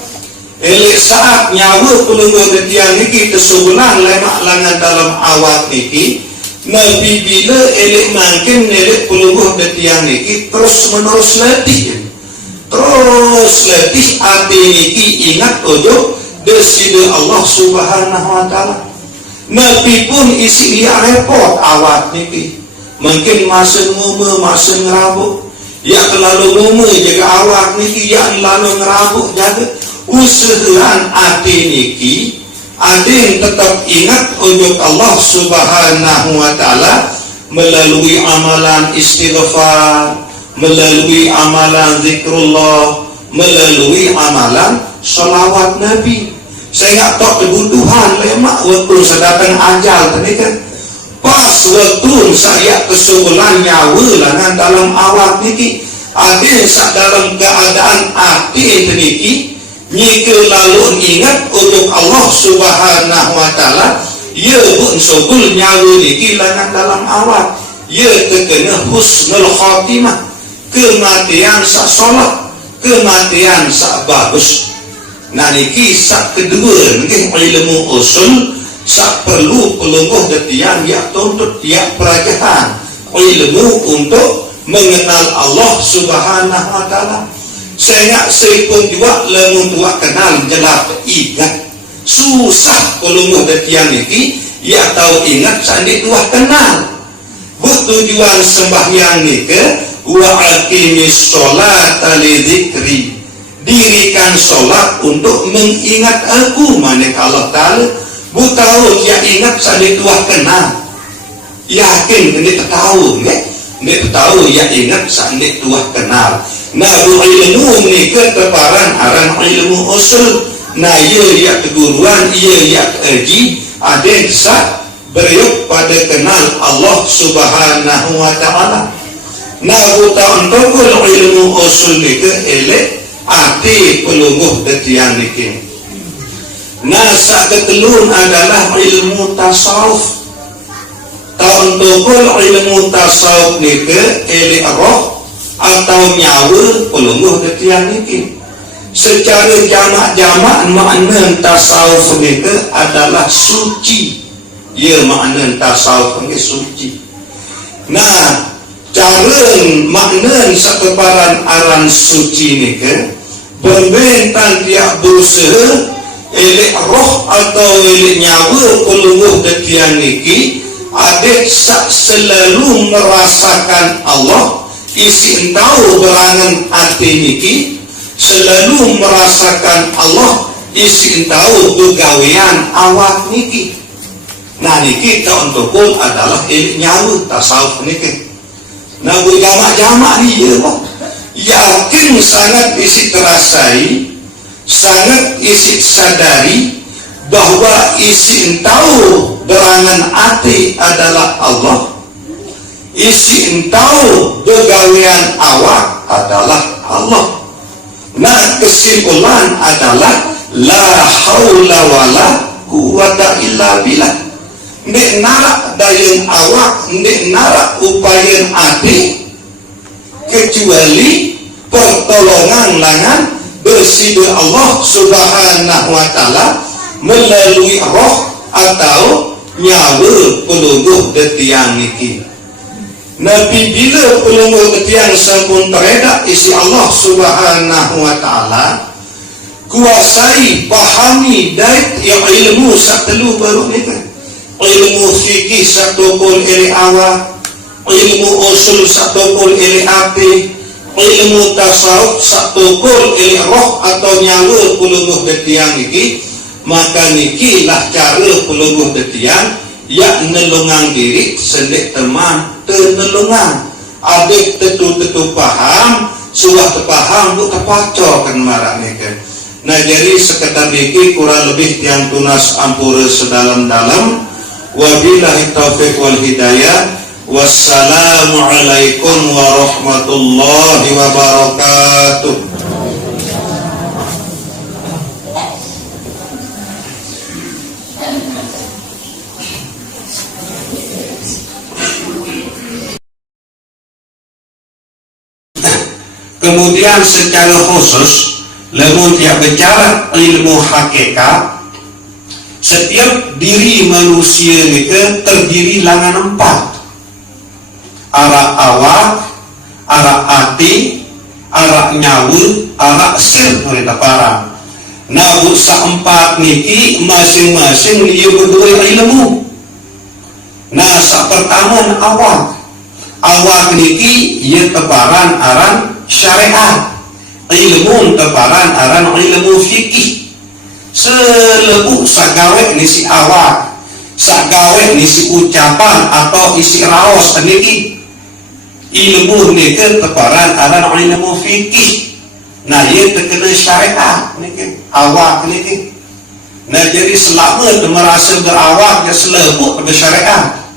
Elek saat nyawa pelengguh detiang niki tersebelah lemak langan dalam awak niki, Nabi bila elek makin elek pelengguh detiang niki terus menerus letih, hati niki ingat ojo bersida Allah Subhanahu wa taala. Nabi pun isi dia repot awak niki, mungkin masa nguma masa ngerabuk, ya terlalu nguma jaga awak niki, ya terlalu ngerabuk jaga. Usahaan hati niki ada yang tetap ingat untuk Allah Subhanahu wa taala melalui amalan istighfar, melalui amalan zikrullah, melalui amalan salawat Nabi. Saya ingat tak kebutuhan lemak waktu sedatang ajal tadi kan, pas waktu saya kesubulan nyawa langan dalam awak niki, ada yang dalam keadaan hati niki nyike lalu ingat untuk Allah Subhanahu wa taala, ia pun sobul nyawa niki langan dalam awak, ia terkena husnul khatimah, kematian sak solat, kematian sak bagus. Nah niki sak kedua niki ilmu usul sak perlu pelengguh detiang ya tuntut tiap pelajaran ilmu untuk mengenal Allah Subhanahu wa taala. Saya ingat saya pun juga lemun tua kenal jelap ingat susah pelungguh detiang niki ya tahu ingat sandi tua kenal. Tujuan sembahyang niki wa aqimis sholata li dzikri, dirikan solat untuk mengingat aku manik Allah taala. Bu tahu ya ingat sandi tua kenal, yakin ini tahu nggak? Ini tahu ya ingat sandi tua kenal. Nah ilmu ni keteparan aran ilmu usul. Nah ia keguruan, ia keji, ada sak beriuk pada kenal Allah Subhanahu wa taala. Nah buta untuk ilmu usul ni ke elek ati pelungguh detiang niki. Nah sak ketelun adalah ilmu tasawuf. Tahun tokol ilmu tasawuf ni ke elek roh atau nyawa pelungguh detiang niki. Secara jamak-jamak makna tasawuf ni adalah suci. Ya makna tasawuf ni suci. Nah, cara makna sekeparan aran suci ni berbentang tiap berusaha elek roh atau elek nyawa pelungguh detiang niki ada selalu merasakan Allah. Isi entau berangan hati niki selalu merasakan Allah, isi entau begawian awak niki. Nah niki tak untuk adalah nyawa tasawuf niki. Nah bu jamak-jamak ni ya kok yakin sangat isi terasai, sangat isi sadari bahwa isi entau berangan hati adalah Allah, isi entau begawian awak adalah Allah. Nah kesimpulan adalah la haula wala quwata illa billah. Nek narak dayen awak, nek narak upayan hati, kecuali pertolongan langan bersida Allah Subhanahu wa taala melalui roh atau nyawa pelungguh detiang niki. Nabi bila pelungguh detiang sampun teredak isi Allah Subhanahu wa taala, kuasai pahami dait yang ilmu sak telu baru ni kan. Ilmu fikih sak tokol ele awak, ilmu usul sak tokol ele api, ilmu tasawuf sak tokol ele roh atau nyawa pelungguh detiang niki. Maka niki lah cara pelungguh detiang ya nelungang diri sendik teman tenelungan. Adik tetu paham, suah terpaham bu terpaco kan marah ni kan. Nah jadi sekedar niki kurang lebih tiang tunas ampura sedalam-dalam. Wabillahi taufiq wal hidayah. Wassalamualaikum warahmatullahi wabarakatuh. Kemudian secara khusus, lamun dia bicara ilmu hakikat, setiap diri manusia ni terdiri langan 4. Arak awak, arak hati, arak nyawa, arak sir mereka parang. Nah busa 4 niki masing-masing dia berdua ilmu. Nah sak pertama awak. Awak niki ia teparan aran syariat, ilmu teparan aran ilmu fikih. Selebu sagawe ni si awak, sagawe ni si ucapan atau isi raos niki ilmu niki teparan aran ilmu fikih. Nah ia terkena syariat niki awak niki. Nah jadi selama merasa berawak ya selebu bersyariat.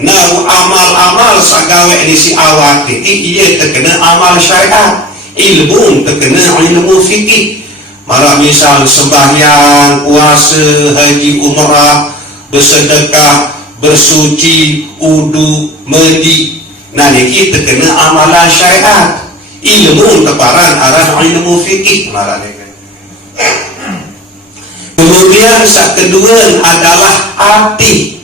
Nah amal-amal sagawe ni si awak niki ia terkena amal syariat, ilmu terkena ilmu fikih. Mara misal sembahyang, puasa, haji, umrah, bersedekah, bersuci, wudu, mandi. Nah niki terkena amalan syariat, ilmu teparan arah ilmu fikih mara niki. Kemudian sak kedua adalah hati.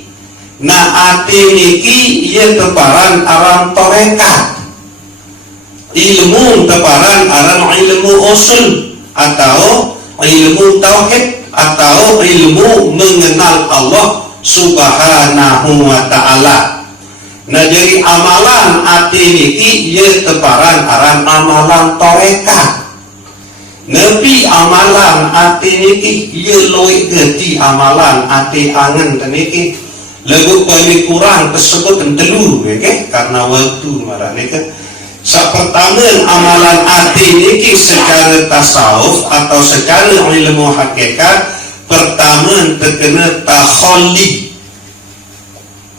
Nah hati niki ia teparan arah tarekat, ilmu teparan arah ilmu usul atau ilmu tauhid atau ilmu mengenal Allah Subhanahu wa ta'ala. Nah jadi amalan hati niki ia teparan aran amalan tarekat. Nabi amalan hati niki ia loik geti amalan hati angen niki lagu paling kurang tersebut telu okay? Karena waktu marah niki. Pertama amalan hati niki secara tasawuf atau secara ilmu hakikat, pertama terkena takholi.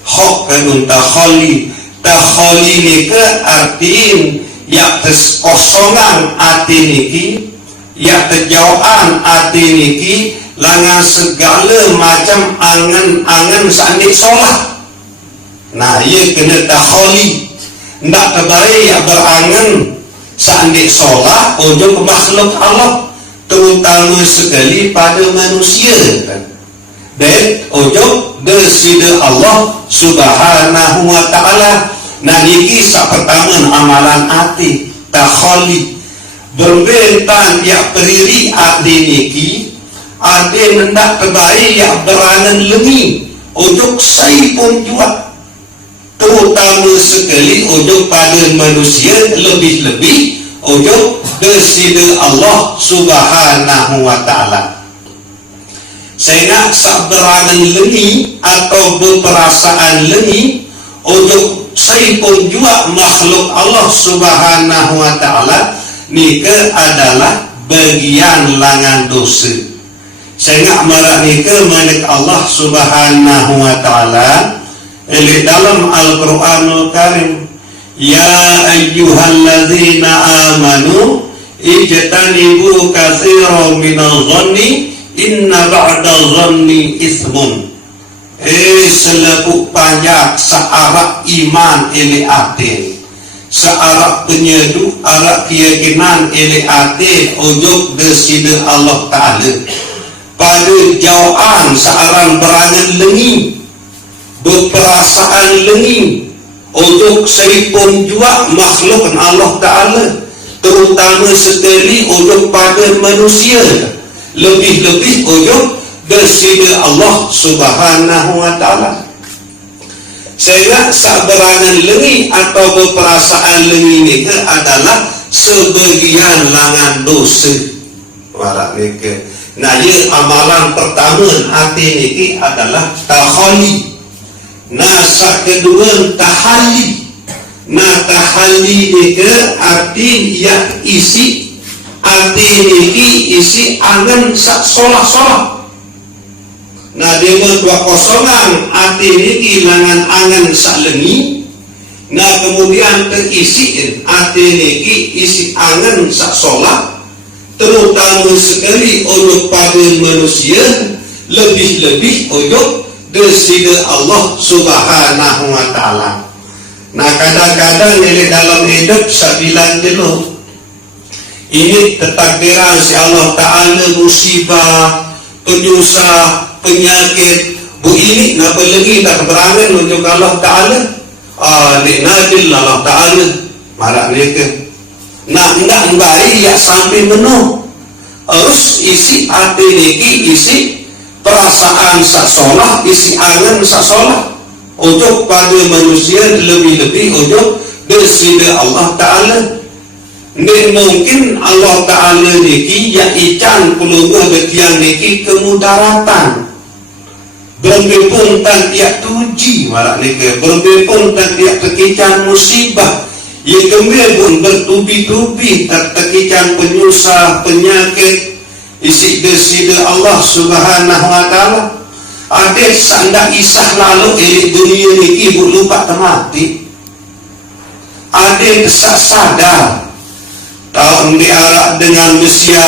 Hok kanun takholi. Takholi niki artiin ya kosongan hati niki, ya kejauhan hati niki langan segala macam angan-angan sandik solat. Nah ia kena takholi. Ndak terbaik ya berangan sandik solat untuk makhluk Allah, terutama sekali pada manusia kan? Dan untuk desida Allah Subhanahu wa ta'ala. Nah niki sak pertama amalan hati takholi. Berbentan ya periri hati niki ada ndak terbaik ya berangan lemi untuk saya pun juga, terutama sekali untuk pada manusia, lebih-lebih untuk desida Allah Subhanahu wa ta'ala. Sehingga saberangan lengi atau berperasaan lengi untuk saya pun juga makhluk Allah Subhanahu wa ta'ala nika adalah bagian langan dosa. Sehingga marah nika milik Allah Subhanahu wa ta'ala dalam Al-Quranul Karim, ya ayyuhalladzina amanu ijtanibu katsiran minal dhanni inna ba'dal dhanni itsmun. Selebu banyak searak iman ili ate, searak penyedu arak keyakinan ili ate ujug desida Allah Ta'ala. Pada jauhan searang berangan lengi, berperasaan lengi untuk seripun juga makhluk Allah Ta'ala, terutama sekali untuk pada manusia, lebih-lebih untuk desida Allah Subhanahu wa ta'ala. Sehingga saberangan lengi atau berperasaan lengi ini adalah sebagian langan dosa. Nah, ia amalan pertama hati ini adalah takholi. Nah, kedua tahalli. Nah, tahalli ini arti yang isi ati niki isi angen sak solah-solah. Nah dengan dua kosongan ati niki langan angen sak lengi. Nah kemudian terisi ati niki isi angen sak solah, terutama sekali untuk pada manusia, lebih-lebih untuk desida Allah Subhanahu wa Ta'ala. Nah kadang-kadang ini dalam hidup sabilan dulu ini ketakdiran si Allah Ta'ala, musibah, penyusah, penyakit bu ini napa lagi tak berangan untuk Allah Ta'ala. Nadil Allah Ta'ala marah mereka. Nah enggak membari ya sampai menuh harus isi hati niki, isi perasaan sasolah, isi angan sasolah untuk pada manusia, lebih-lebih untuk desida Allah Ta'ala. Nek mungkin Allah Ta'ala niki ya ican pelungguh betiang niki kemudaratan berempun tan tiak tuji marak niki berempun tan tiak tekican musibah ya kembali pun bertubi-tubi tak tekican penyusah penyakit isi desida Allah Subhanahu wa Ta'ala. Ada sanda isah lalu dunia niki ibu lupa temati. Ada kesak sadar tahun diarak dengan mesya,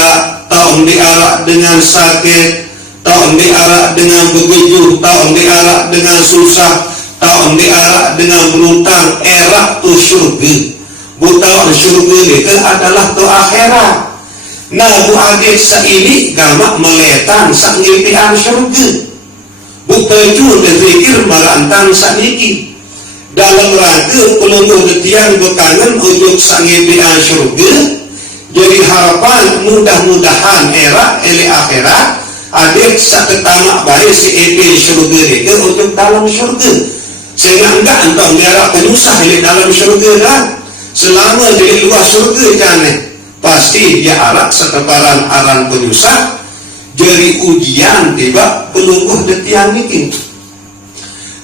tahun diarak dengan sakit, tahun diarak dengan begejuh, tahun diarak dengan susah, tahun diarak dengan berutang. Erak tu syurga, buta syurga itu adalah tu akhirat. Nah bu adik ini gamak meletan sak ngimpian syurga, buka ju dan zikir marantang sak niki dalam rangka pelungguh detian bekangen untuk sak ngimpian syurga. Jadi harapan mudah-mudahan era ele akhirat adik sak ketamak baik si epi syurga itu untuk dalam syurga. Sehingga enggak entah merah penyusah ele dalam syurga kan. Selama di luar syurga jangan pasti dia arak seteparan aran penyusah. Jadi ujian tiba pelungguh detian niki.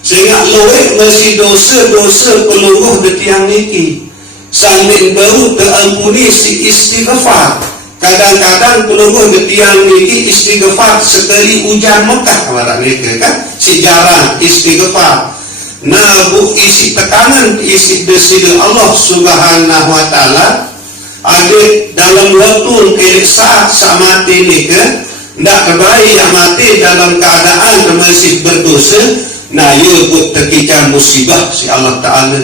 Sehingga loe masih dosa-dosa pelungguh detian niki. Sambil baru terampuni si istighfar. Kadang-kadang pelungguh detian niki istighfar sekali hujan Mekah kemarin niki kan si jarang istighfar. Nah bu isi tekanan isi desida Allah Subhanahu wa Ta'ala ada dalam waktu elik saat sama mati niki ndak kebaik yang mati dalam keadaan masih berdosa. Nah ia buat tekican musibah si Allah Ta'ala,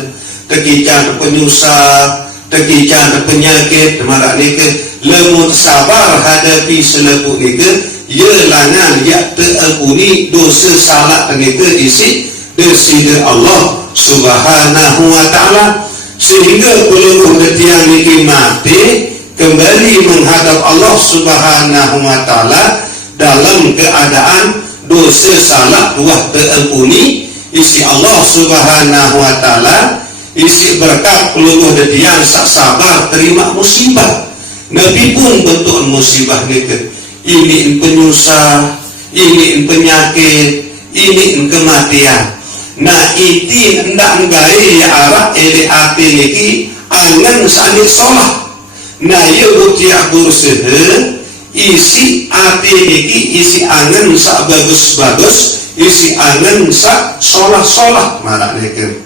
tekican penyusah, tekican penyakit marah niki lemut sabar hadapi selepu niki ia langan ya terampuni dosa salah niki isi desida Allah Subhanahu wa Ta'ala. Sehingga pelungguh detian niki mati kembali menghadap Allah Subhanahu wa Ta'ala dalam keadaan dosa salah tuah terampuni isi Allah Subhanahu wa Ta'ala isi berkat pelungguh detian sak sabar terima musibah. Nabi pun bentuk musibah niki ini penyusah, ini penyakit, ini kematian. Nah iti ndak nggae ya arah ele ati niki angen sanit solah. Nah ya bukia berusaha isi ati niki isi angen sak bagus-bagus, isi angen sak solah-solah marak niki.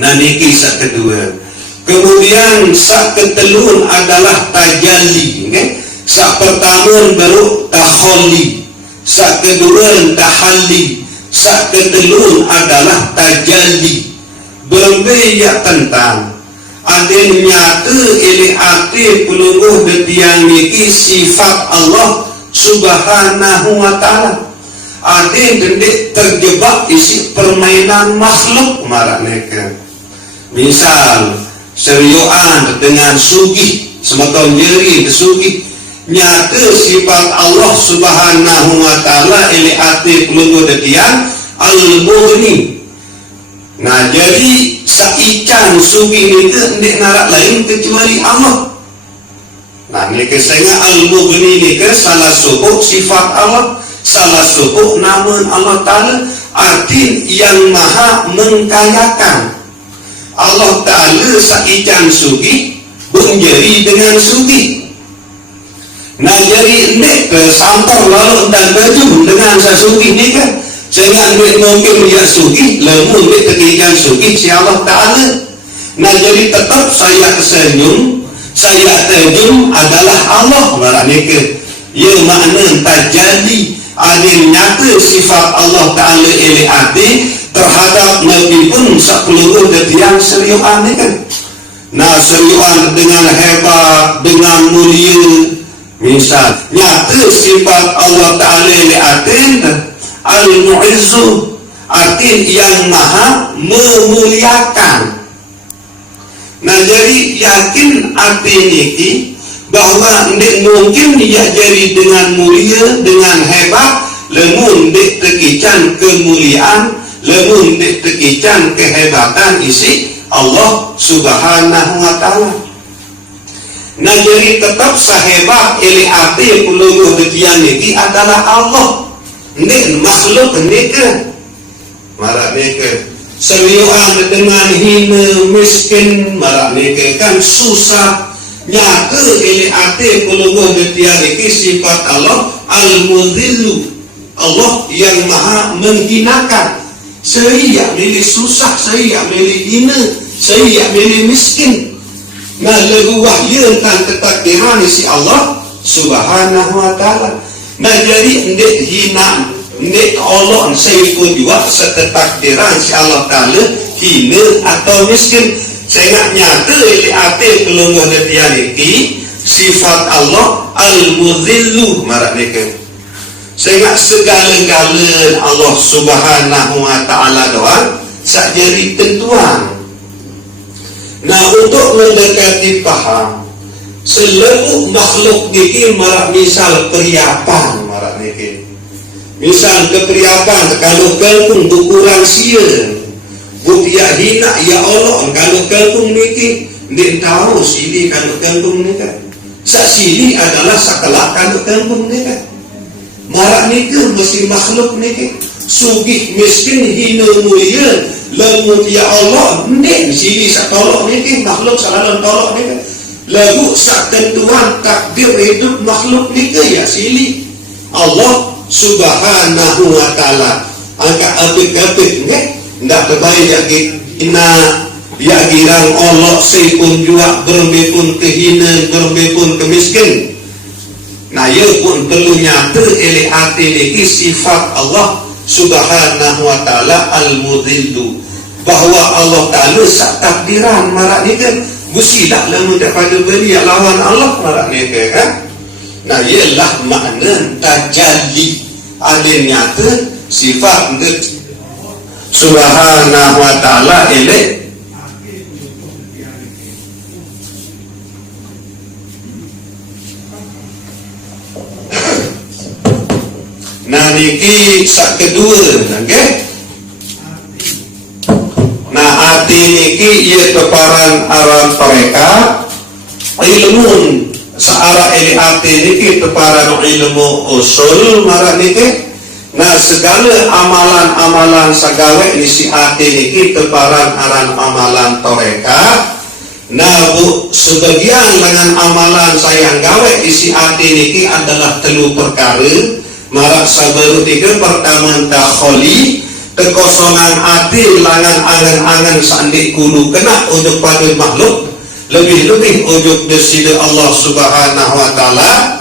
Nah niki sak kedua. Kemudian sak ketelun adalah tajalli, okay? Sak pertama baru taholi, sak kedua tahalli, sak ketelun adalah tajalli. Berbeda tentang ada nyata ini arti pelungguh detian niki sifat Allah Subhanahu wa Ta'ala. Ada dendik terjebak isi permainan makhluk marah mereka. Misal serioan dengan sugih semakin jeri sugih nyata sifat Allah Subhanahu wa Ta'ala ini arti pelungguh detian al-mughni. Nah jadi saican sugih itu tidak narak lain kecuali Allah. Nah ini kesengah al-mughni ini ke salah satu sifat Allah, salah satu nama Allah Ta'ala, arti yang maha mengkayakan. Allah Ta'ala saican sugih menjadi dengan sugih. Nah jadi ini santor lalu dan baju dengan sasuki ni kan. Jangan duit mungkin dia suki, lamun duit kekikan suki si Allah Ta'ala. Nah jadi tetap saya senyum, saya terjun adalah Allah baraknya. Ya makna tajali adil nyata sifat Allah Ta'ala ini adil terhadap Nabi pun sepeluruh yang seriuan ni kan. Nah seriuan dengan hebat, dengan mulia. Misal nyata sifat Allah Ta'ala ini adil al-mu'izzu, arti yang maha memuliakan. Nah jadi yakin arti ini bahwa tidak mungkin dia jadi dengan mulia, dengan hebat, lemun dek tekican kemuliaan, lemun dek tekican kehebatan isi Allah Subhanahu wa Ta'ala. Nah jadi tetap sahebat ili arti peluluh detian ini adalah Allah. Ini makhluk ini ke marak ini ke seriuan dengan hina miskin marak ini ke kan susah nyata ini arti peluluh detian ini sifat Allah al-mudhillu, Allah yang maha menghinakan. Saya milih susah, saya milih hina, saya milih miskin. Nah lagu wahyu tentang ketakdiran si Allah Subhanahu wa Ta'ala. Nah jadi ndik hina, ndik Allah saya pun juga seketakdiran si Allah Ta'ala hina atau miskin. Saya nak nyata ili arti pelungguh detian ini sifat Allah al-mudhillu marak nikah. Saya nak segala-galanya Allah Subhanahu wa Ta'ala doang sak jadi tentuan. Nah untuk mendekati paham seluruh makhluk ini marak misal periapan marak ini. Misal keperiapan kalau kalkung ukuran sia bukya hina ya Allah kalau kalkung niki dia tahu sini kalau kalkung nika. Sak sini adalah sakelak kalau kalkung nika. Marak nika mesti makhluk niki sugih miskin hina mulia lemut ya Allah nek sini sak tolok niki makhluk selalu tolok niki lagu sak tentuan takdir hidup makhluk niki ya sini Allah Subhanahu wa Ta'ala angka apik-apik nggih ndak terbaik ya ina ya girang Allah sepun juga berembe pun kehina berembe pun kemiskin. Nah ya pun perlu nyata ele ati niki sifat Allah Subhanahu wa Ta'ala al-mudhillu, bahwa Allah Ta'ala sak takdiran marak ni kan gusidak lamun daripada belia lawan Allah marak ni kan. Nah ialah makna tajalli adil nyata sifat Subhanahu wa Ta'ala ele. Nah niki sak kedua nggih. Nah arti niki ia keparan aran mereka ilmu searah ini arti niki keparan ilmu usul marah niki. Nah segala amalan-amalan sagawe isi arti niki keparan aran amalan toreka. Nah bu sebagian dengan amalan sayang gawe isi arti niki adalah telu perkara. Marak sabaru tiga pertama takholi kekosongan hati langan angan-angan sandik kulu kena ujuk pada makhluk lebih-lebih ujuk desida Allah Subhanahu wa Ta'ala.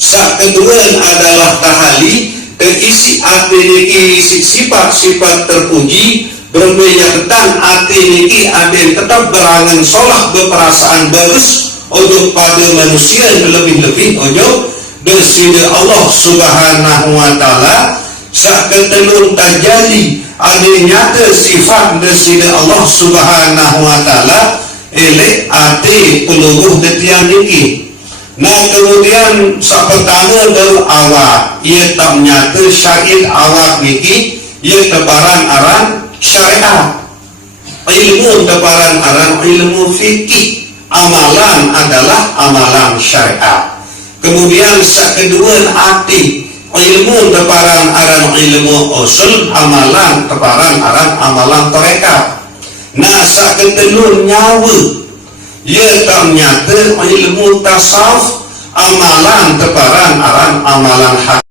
Sak kedua adalah tahali terisi hati niki sifat-sifat terpuji bermenyertan hati niki ada tetap berangan solah berperasaan bagus ujuk pada manusia lebih-lebih ujuk desida Allah Subhanahu wa Ta'ala. Sak ketelun tajali ada nyata sifat desida Allah Subhanahu wa Ta'ala elek ati peluruh detian niki. Nah kemudian sak pertama baru awak ia tak nyata syahid awak niki ia tebaran aran syariat ilmu tebaran aran ilmu fikih amalan adalah amalan syariat. Kemudian sak kedua hati ilmu teparan aran ilmu usul amalan teparan aran amalan mereka. Nah sak ketelun nyawa ia tak nyata ilmu tasawuf amalan tebaran aran amalan hak